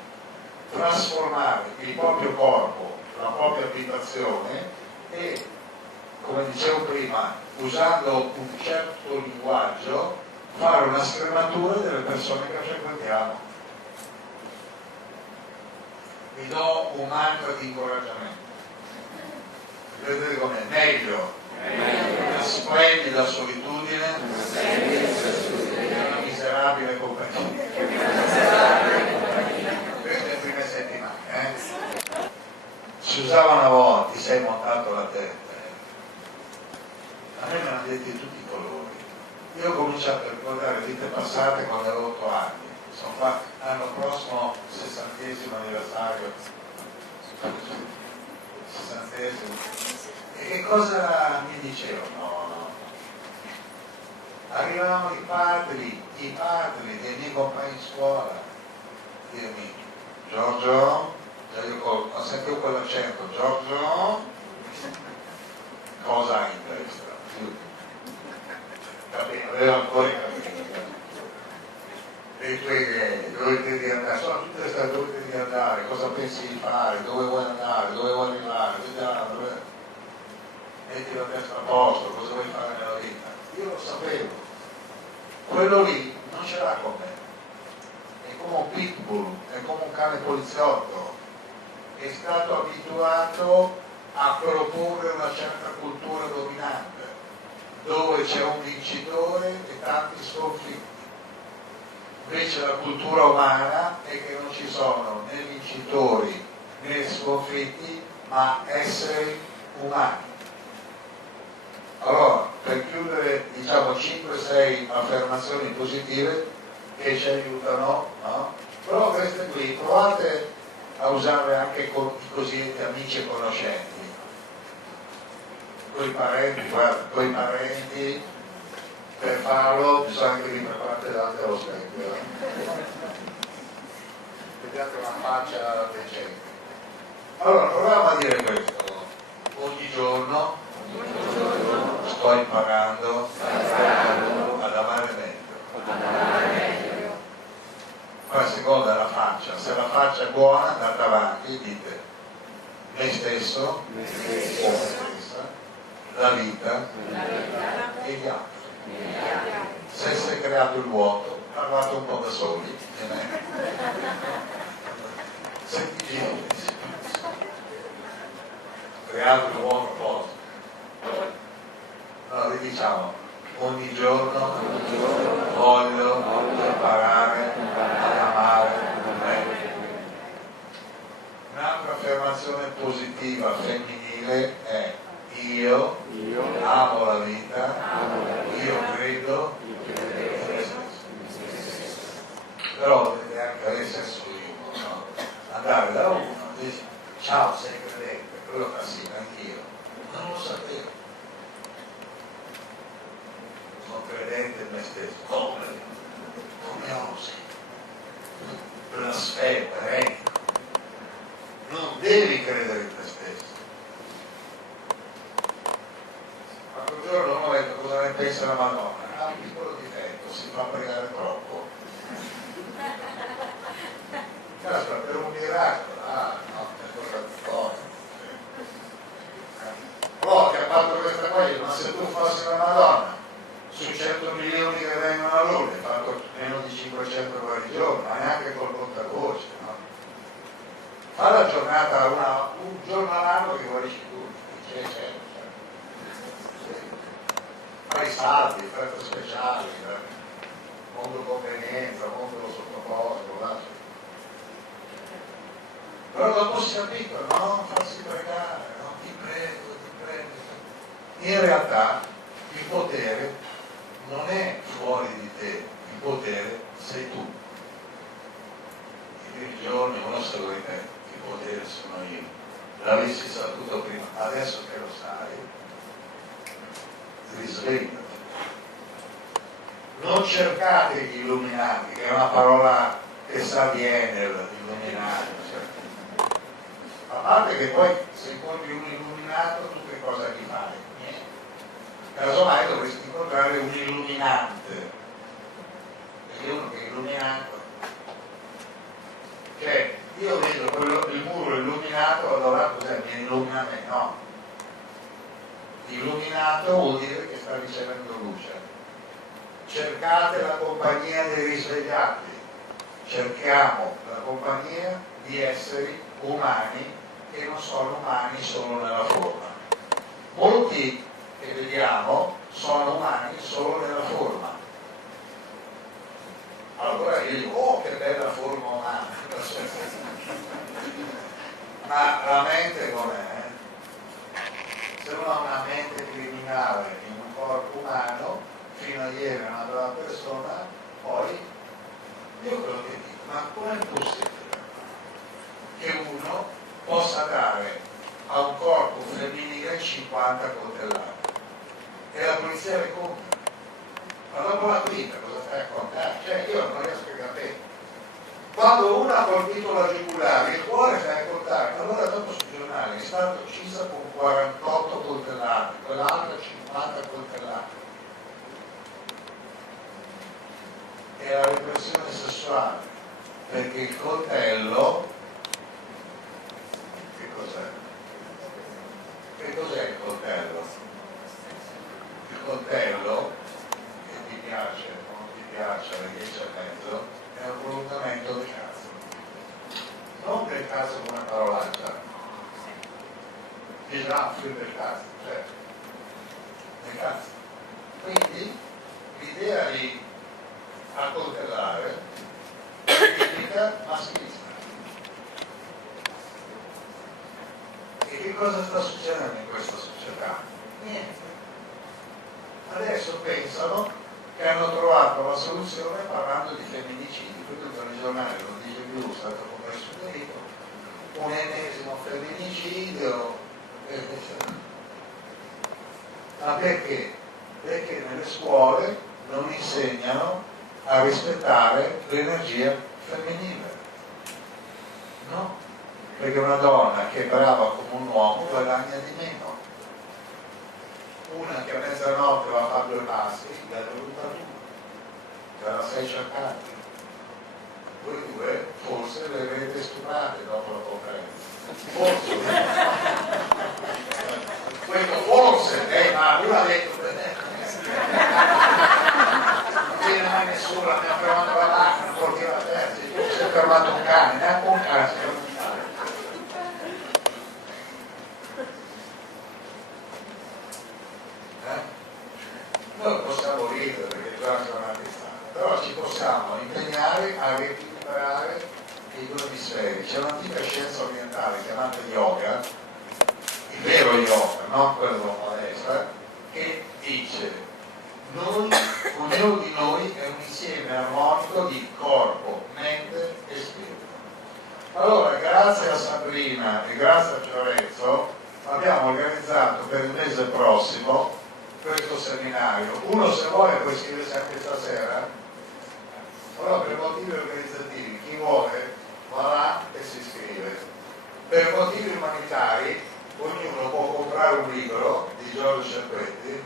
trasformare il proprio corpo, la propria abitazione e, come dicevo prima, usando un certo linguaggio, fare una scrematura delle persone che frequentiamo. Vi do un mantra di incoraggiamento. Vedete com'è? Meglio una splendida solitudine, una miserabile compagnia. Queste le prime settimane, Si usava una volta, ti sei montato la testa. A me me l'hanno detti tutti i colori. Io ho cominciato a ricordare vite passate quando avevo 8 anni. Sono qua l'anno prossimo 60° anniversario. 60°. E che cosa mi dicevano? Arrivavano i padri dei miei compagni di scuola, dirmi, Giorgio, ho sentito quell'accento, Giorgio, cosa hai in testa? Capito, avevo ancora i capelli. Le tue idee, dove devi andare, sono tutte queste dove devi andare, cosa pensi di fare, dove vuoi andare, dove vuoi arrivare, vediamo, metti la testa a posto, cosa vuoi fare nella vita? Io lo sapevo, quello lì non ce l'ha con me, è come un pitbull, è come un cane poliziotto, è stato abituato a proporre una certa cultura dominante, dove c'è un vincitore e tanti sconfitti. Invece la cultura umana è che non ci sono né vincitori né sconfitti, ma esseri umani. Allora, per chiudere, diciamo 5-6 affermazioni positive che ci aiutano, no? Però queste qui provate a usarle anche con i cosiddetti amici e conoscenti, con i parenti, guarda, con i parenti, per farlo bisogna che vi preparate davanti allo specchio. Vedete una faccia decente. Allora, proviamo a dire questo. Ogni giorno sto imparando ad amare meglio. Poi a seconda della faccia, se la faccia è buona andate avanti, dite me stesso o me stessa, la vita e gli altri. Se si è creato il vuoto, parlate un po' da soli, creato il vuoto apposta. Allora diciamo, ogni giorno voglio imparare ad amare meglio. Un'altra affermazione positiva femminile è io amo la vita, io credo in me stesso. Però deve anche esserci uno, no? Andare da uno e dire ciao, sei credente, quello fa sì, anch'io. Ma non lo sapevo. Sono credente in me stesso. Come osi? Blasfema, renico. Non devi credere in te stesso. L'altro giorno uno ha detto cosa ne pensa la Madonna. Ha un piccolo difetto, si fa pregare troppo. Caspita, per un miracolo, no, è cosa buona. Oh, che ha fatto questa qua, ma se tu fossi la Madonna, su 100 milioni che vengono a Lourdes, hai fatto meno di 500 guarigioni, ma neanche col contagocce, no? Fa la giornata, un giorno all'anno che guarisci tutti, c'è. Fai saldi, feste speciali, mondo convenienza, mondo sottoposto, lascia. Però dopo si abituano, no? Farsi pregare, no? Ti prego. In realtà il potere non è fuori di te, il potere sei tu. In religione uno se lo ripete, il potere sono io. L'avessi saputo prima, adesso che lo sai, risvegliati. Non non cercate gli illuminati, che è una parola che sa di Enel, illuminati. Cioè. A parte che poi se incontri un illuminato, tu che cosa gli fai? Niente. Casomai dovresti incontrare un illuminante. Perché uno che è illuminato. Cioè, io vedo il muro illuminato, allora cos'è? Mi illumina me? No. Illuminato vuol dire che sta ricevendo luce. Cercate la compagnia dei risvegliati, cerchiamo la compagnia di esseri umani che non sono umani solo nella forma. Molti che vediamo sono umani solo nella forma. Allora io dico, oh che bella forma umana, ma la mente com'è? Se uno ha una mente criminale in un corpo umano, fino a ieri una brava persona, poi io quello che dico, ma com'è possibile che uno possa dare a un corpo femminile 50 coltellate e la polizia le compra? Ma dopo la quinta cosa stai a contare? Cioè io non riesco a capire. Quando uno ha colpito la giugulare, il cuore stai a contare, allora dopo sul giornale è stata uccisa con 48 coltellate, quell'altra 50 coltellate. È la repressione sessuale, perché il coltello, che cos'è? Che cos'è il coltello? Il coltello, che ti piace o non ti piace alle 10:30, è un prolungamento del cazzo. Non del cazzo come parolaccia, il raffio del cazzo, cioè del cazzo. Quindi l'idea di accoltellare significa maschilista. E che cosa sta succedendo in questa società? Niente. Adesso pensano che hanno trovato la soluzione parlando di femminicidi, tutto il giornale non dice più, è stato come suggerito, un ennesimo femminicidio. Ma perché? Perché nelle scuole non insegnano a rispettare l'energia femminile. No? Perché una donna che è brava come un uomo guadagna di meno. Una che a mezzanotte va a fare 2 passi, gli ha dovuta una, te la sei cercata. Voi due forse le avrete stuprate dopo la conferenza. Forse. Questo forse, ma uno ha detto per te. Non viene mai nessuno, mi ha fermato la macchina, portiva la terza, si è fermato un cane, neanche un cane si è fermato. Noi possiamo ridere perché già sono arrestati, però ci possiamo impegnare a riequilibrare i 2 emisferi. C'è un'antica scienza orientale chiamata yoga, il vero yoga, non quello modesta, che dice ognuno di noi è un insieme armonico di corpo, mente e spirito. Allora, grazie a Sabrina e grazie a Fiorezzo abbiamo organizzato per il mese prossimo questo seminario. Uno se vuole può iscriversi anche stasera, però per motivi organizzativi chi vuole va là e si iscrive. Per motivi umanitari ognuno può comprare un libro di Giorgio Cerquetti,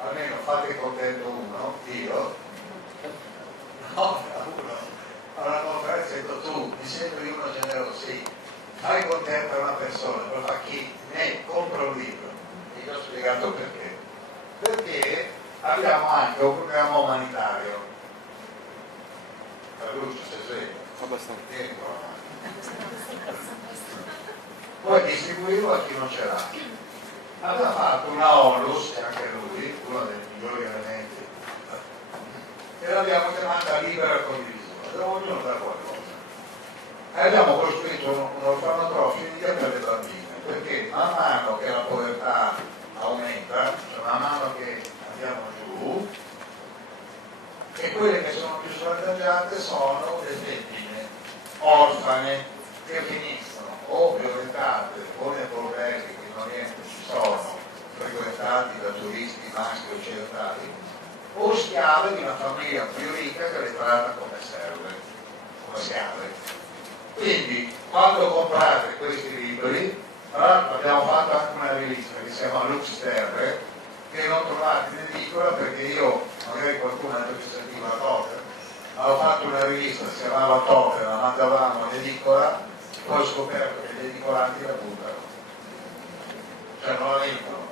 almeno fate contento uno, io, no, uno, alla conferenza ho detto tu, mi sembri uno generoso, sì, fai contenta una persona, però fa chi ne compra un libro. E io ho spiegato perché. Perché abbiamo anche un programma umanitario. Carluccio, sei sveglio? Abbastanza. Poi distribuirlo a chi non ce l'ha. Aveva fatto una onlus, e anche lui, uno dei migliori elementi, e l'abbiamo chiamata libera condivisione, dove ognuno dà qualcosa. E abbiamo costruito un orfanotrofio in India per le bambine, perché man mano che la povertà aumenta, cioè man mano che andiamo giù, e quelle che sono più svantaggiate sono le femmine orfane che finiscono o violentate o nei bordelli che in Oriente ci sono, frequentati da turisti maschi occidentali, o schiave chiave di una famiglia più ricca che l'è tratta come serve, come schiave. Quindi quando comprate questi libri, tra l'altro abbiamo fatto anche una rivista che si chiama Lux Terre, che non trovate in edicola perché io, magari qualcuno ha detto che sentiva Toker, avevo fatto una rivista, si chiamava Toker, la mandavamo in edicola, poi ho scoperto che gli edicolanti la buttano, cioè non la vendono.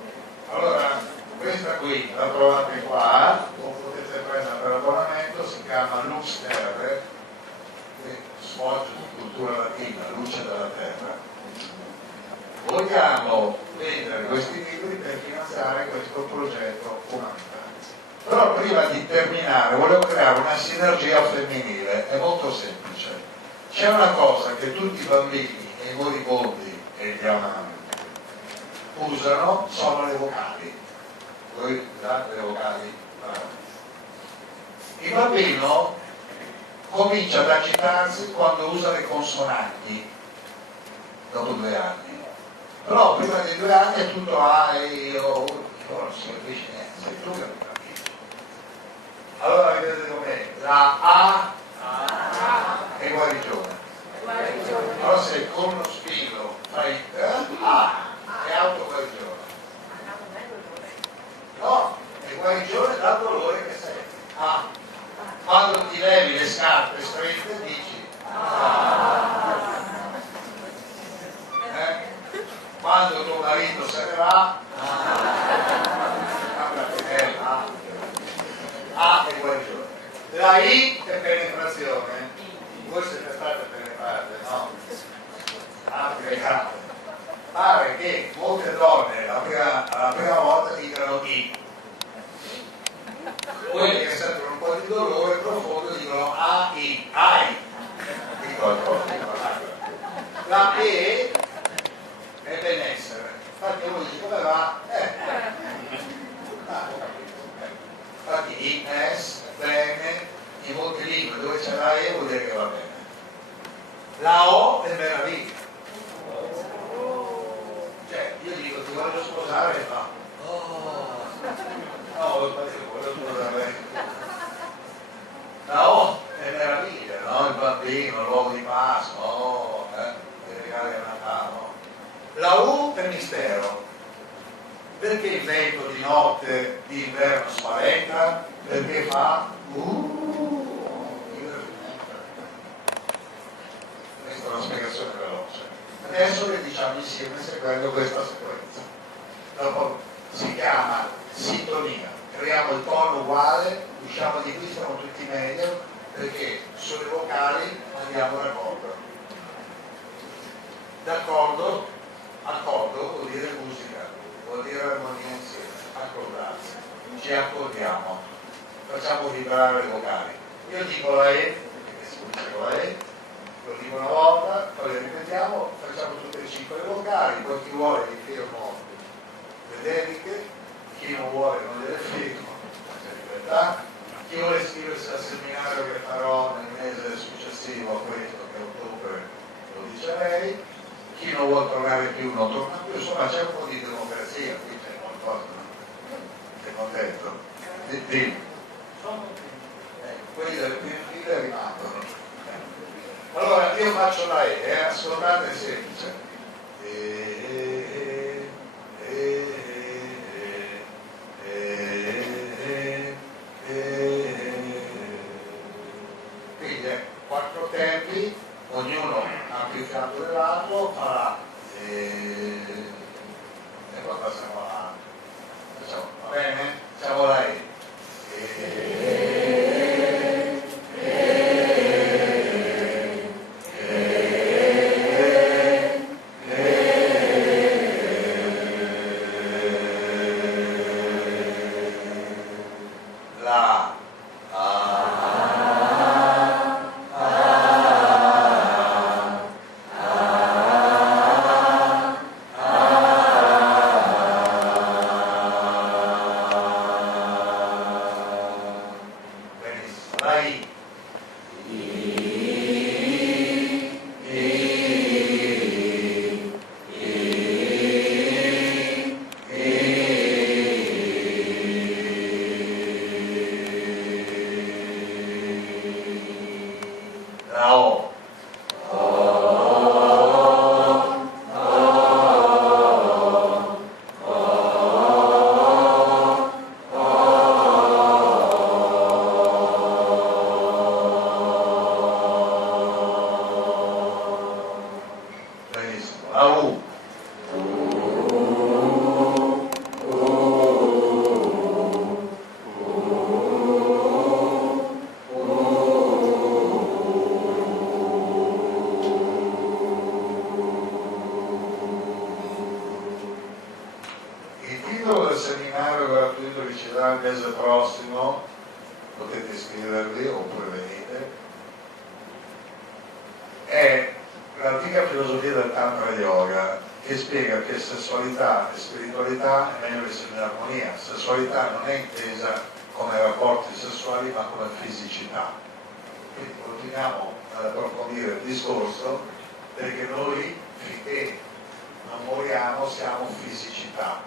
Allora questa qui la trovate qua, o potete prendere per abbonamento, si chiama Lux Terre, che svolge cultura latina, luce della terra. Vogliamo vendere questi libri per finanziare questo progetto umanitario. Però prima di terminare volevo creare una sinergia femminile, è molto semplice. C'è una cosa che tutti i bambini e i moribondi e gli amanti usano, sono le vocali. Voi date le vocali? Il bambino comincia ad agitarsi quando usa le consonanti, dopo 2 anni. Però prima dei 2 anni è tutto A, E, I, O, non si capisce niente, sei tu che non capisci. Allora vedete com'è? La A è guarigione. Allora se con lo spillo fai A è autoguarigione. No, è guarigione dal dolore che senti. A. Quando ti levi le scarpe strette dici quando tuo marito se ne va A è guarigione. La I è penetrazione. Voi siete state penetrate, no? Pare che molte donne la prima volta dicano I, quelli che sentono un po' di dolore profondo dicono AI, AI. La E è benessere. Infatti uno dice come va? Infatti IS, bene, in molti libri dove c'è la E vuol dire che va bene. La O è meraviglia. Cioè, io dico ti voglio sposare e fa no, voglio sposare. La O è meraviglia, no? Il bambino, l'uovo di Pasqua, i regali a Natale, no? La U è mistero. Perché il vento di notte, di inverno spaventa? Perché fa questa è una spiegazione veloce. Adesso le diciamo insieme seguendo questa sequenza. Dopo si chiama sintonia, creiamo il tono uguale, usciamo di qui, siamo tutti meglio, perché sulle vocali andiamo d'accordo. D'accordo? Accordo vuol dire musica, vuol dire armonia insieme, accordarsi. Ci accordiamo, facciamo vibrare le vocali. Io dico la E, perché si comincia con la E, lo dico una volta, poi le ripetiamo, facciamo tutte e 5 le vocali, poi chi vuole gli firmo le dediche, chi non vuole non gliele firmo, c'è libertà. Chi vuole iscriversi al seminario che farò nel mese successivo a questo, che è ottobre, lo dice lei. Chi non vuole tornare più non torna più, insomma c'è un po' di democrazia, qui c'è qualcosa, no? Sei contento? Dimmi. Quelli delle prime file rimangono. Allora io faccio la E, ascoltate, è semplice. Quindi 4 tempi, ognuno amplificato dell'altro farà e poi passiamo a va bene? Facciamo la E. secondo seminario gratuito che ci sarà il mese prossimo, potete iscrivervi oppure venite, è l'antica filosofia del Tantra Yoga, che spiega che sessualità e spiritualità è meglio che siano in armonia. Sessualità non è intesa come rapporti sessuali ma come fisicità. Quindi continuiamo ad approfondire il discorso, perché noi finché non moriamo siamo fisicità,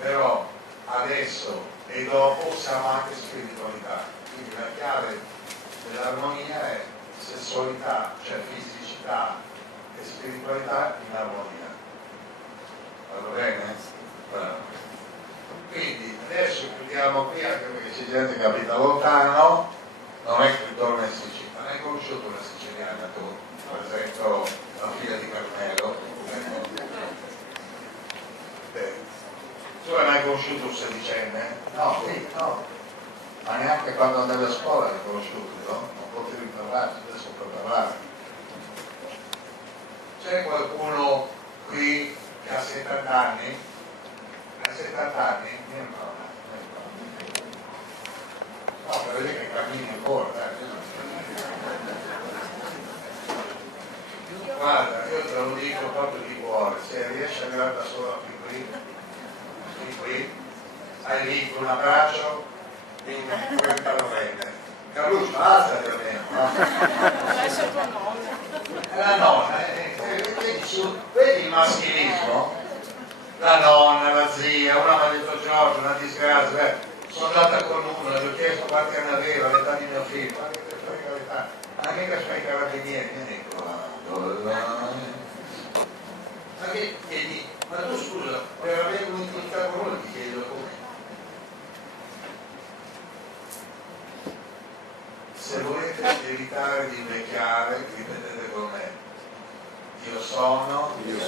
però adesso e dopo siamo anche spiritualità. Quindi la chiave dell'armonia è sessualità, cioè fisicità e spiritualità in armonia. Va bene? Bravo. Quindi adesso chiudiamo qui, anche perché c'è gente che abita lontano, non è che ritorna in Sicilia. Non hai conosciuto una siciliana tu? Per esempio la figlia di Carmelo? Tu hai mai conosciuto un sedicenne? No, sì, no. Ma neanche quando andavi a scuola l'hai conosciuto, no? Non potevi parlarci, adesso puoi parlare. C'è qualcuno qui che ha 70 anni? Ha 70 anni? Vieni a parlare. No, per vedere che cammini ancora, Guarda, io te lo dico proprio di cuore, se riesci ad andare da sola fin qui, hai lì un abbraccio di un quarantanovenne. Carluccio, alzati almeno, no? Lascia tua nonna. È la nonna, vedi il maschilismo? La nonna, la zia, una mi ha detto Giorgio, una disgrazia, sono andata con una, gli ho chiesto quanti anni aveva, l'età di mio figlio, ma che te frega l'età? Ma mica fai i carabinieri, vieni qua. Ma che chiedi? Ma tu scusa, per avere un'intimità con uno ti chiedo come? Se volete evitare di invecchiare, ripetete con me. Io sono lo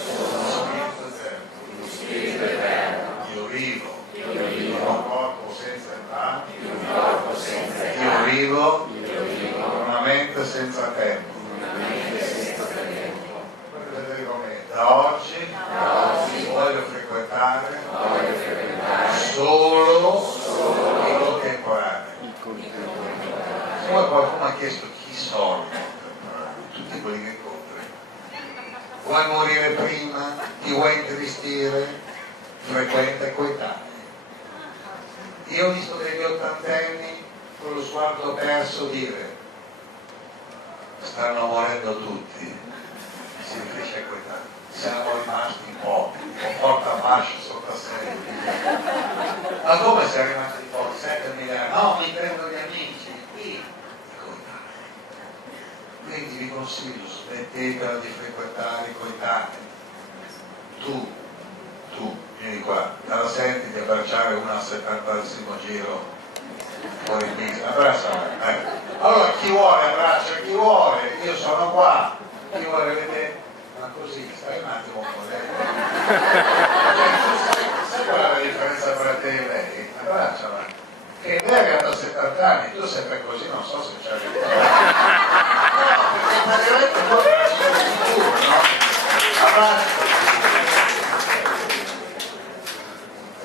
Spirito Eterno. Io vivo. In un corpo senza età. Io vivo con una mente senza tempo. Da oggi voglio frequentare solo i contemporanei. Se poi qualcuno ha chiesto chi sono i contemporanei, tutti quelli che incontri. Vuoi morire prima? Ti vuoi intristire? Frequenta i coetanei. Io ho visto degli ottantenni con lo sguardo perso dire stanno morendo tutti, si riferisce a coetanei. Siamo rimasti pochi, con porta fascia sotto a sé. Ma come siamo rimasti pochi? 7 miliardi? No, mi prendo gli amici, qui i coetanei. Quindi vi consiglio, smettetela di frequentare i coetanei. Tu, vieni qua, te la senti di abbracciare una al 70° giro fuori in pista? Abbracciami, Allora chi vuole abbraccia, chi vuole, io sono qua, chi vuole vedere? Ma così, stai un attimo con lei. Sai qual è la differenza tra te e lei? Abbracciala. Che lei è arrivata a 70 anni, tu sempre così, non so se c'è arrivato. No, perché praticamente tu abbracci il futuro, no? Abbraccia.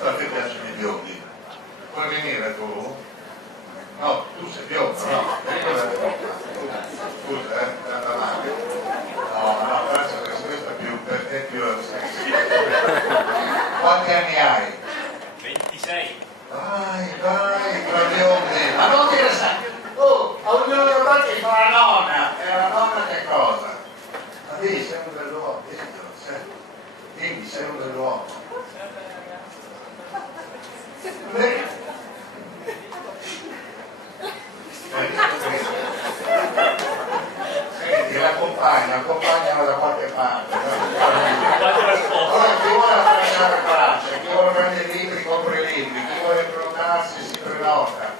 A te piacciono i biondi? Puoi venire tu? No, tu sei biondo, no? Scusa, da male. No, abbraccia questo è più, per te è più Quanti anni hai? 26. Vai, tra biondi. Ma non dire sai. Oh, a ognuno dei tanti fa la nonna. E la nonna che cosa? Ma devi, sei un bell'uomo. Dimmi, sei un bell'uomo. Senti, accompagnano da qualche parte. Allora chi vuole abbracciare braccia, chi vuole prendere libri compra i libri, chi vuole prenotarsi si prenota.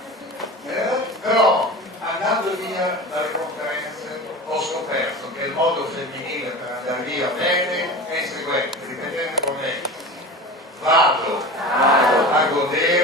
Però andando via dalle conferenze ho scoperto che il modo femminile per andare via bene è il seguente, ripetete con me. Vado a godere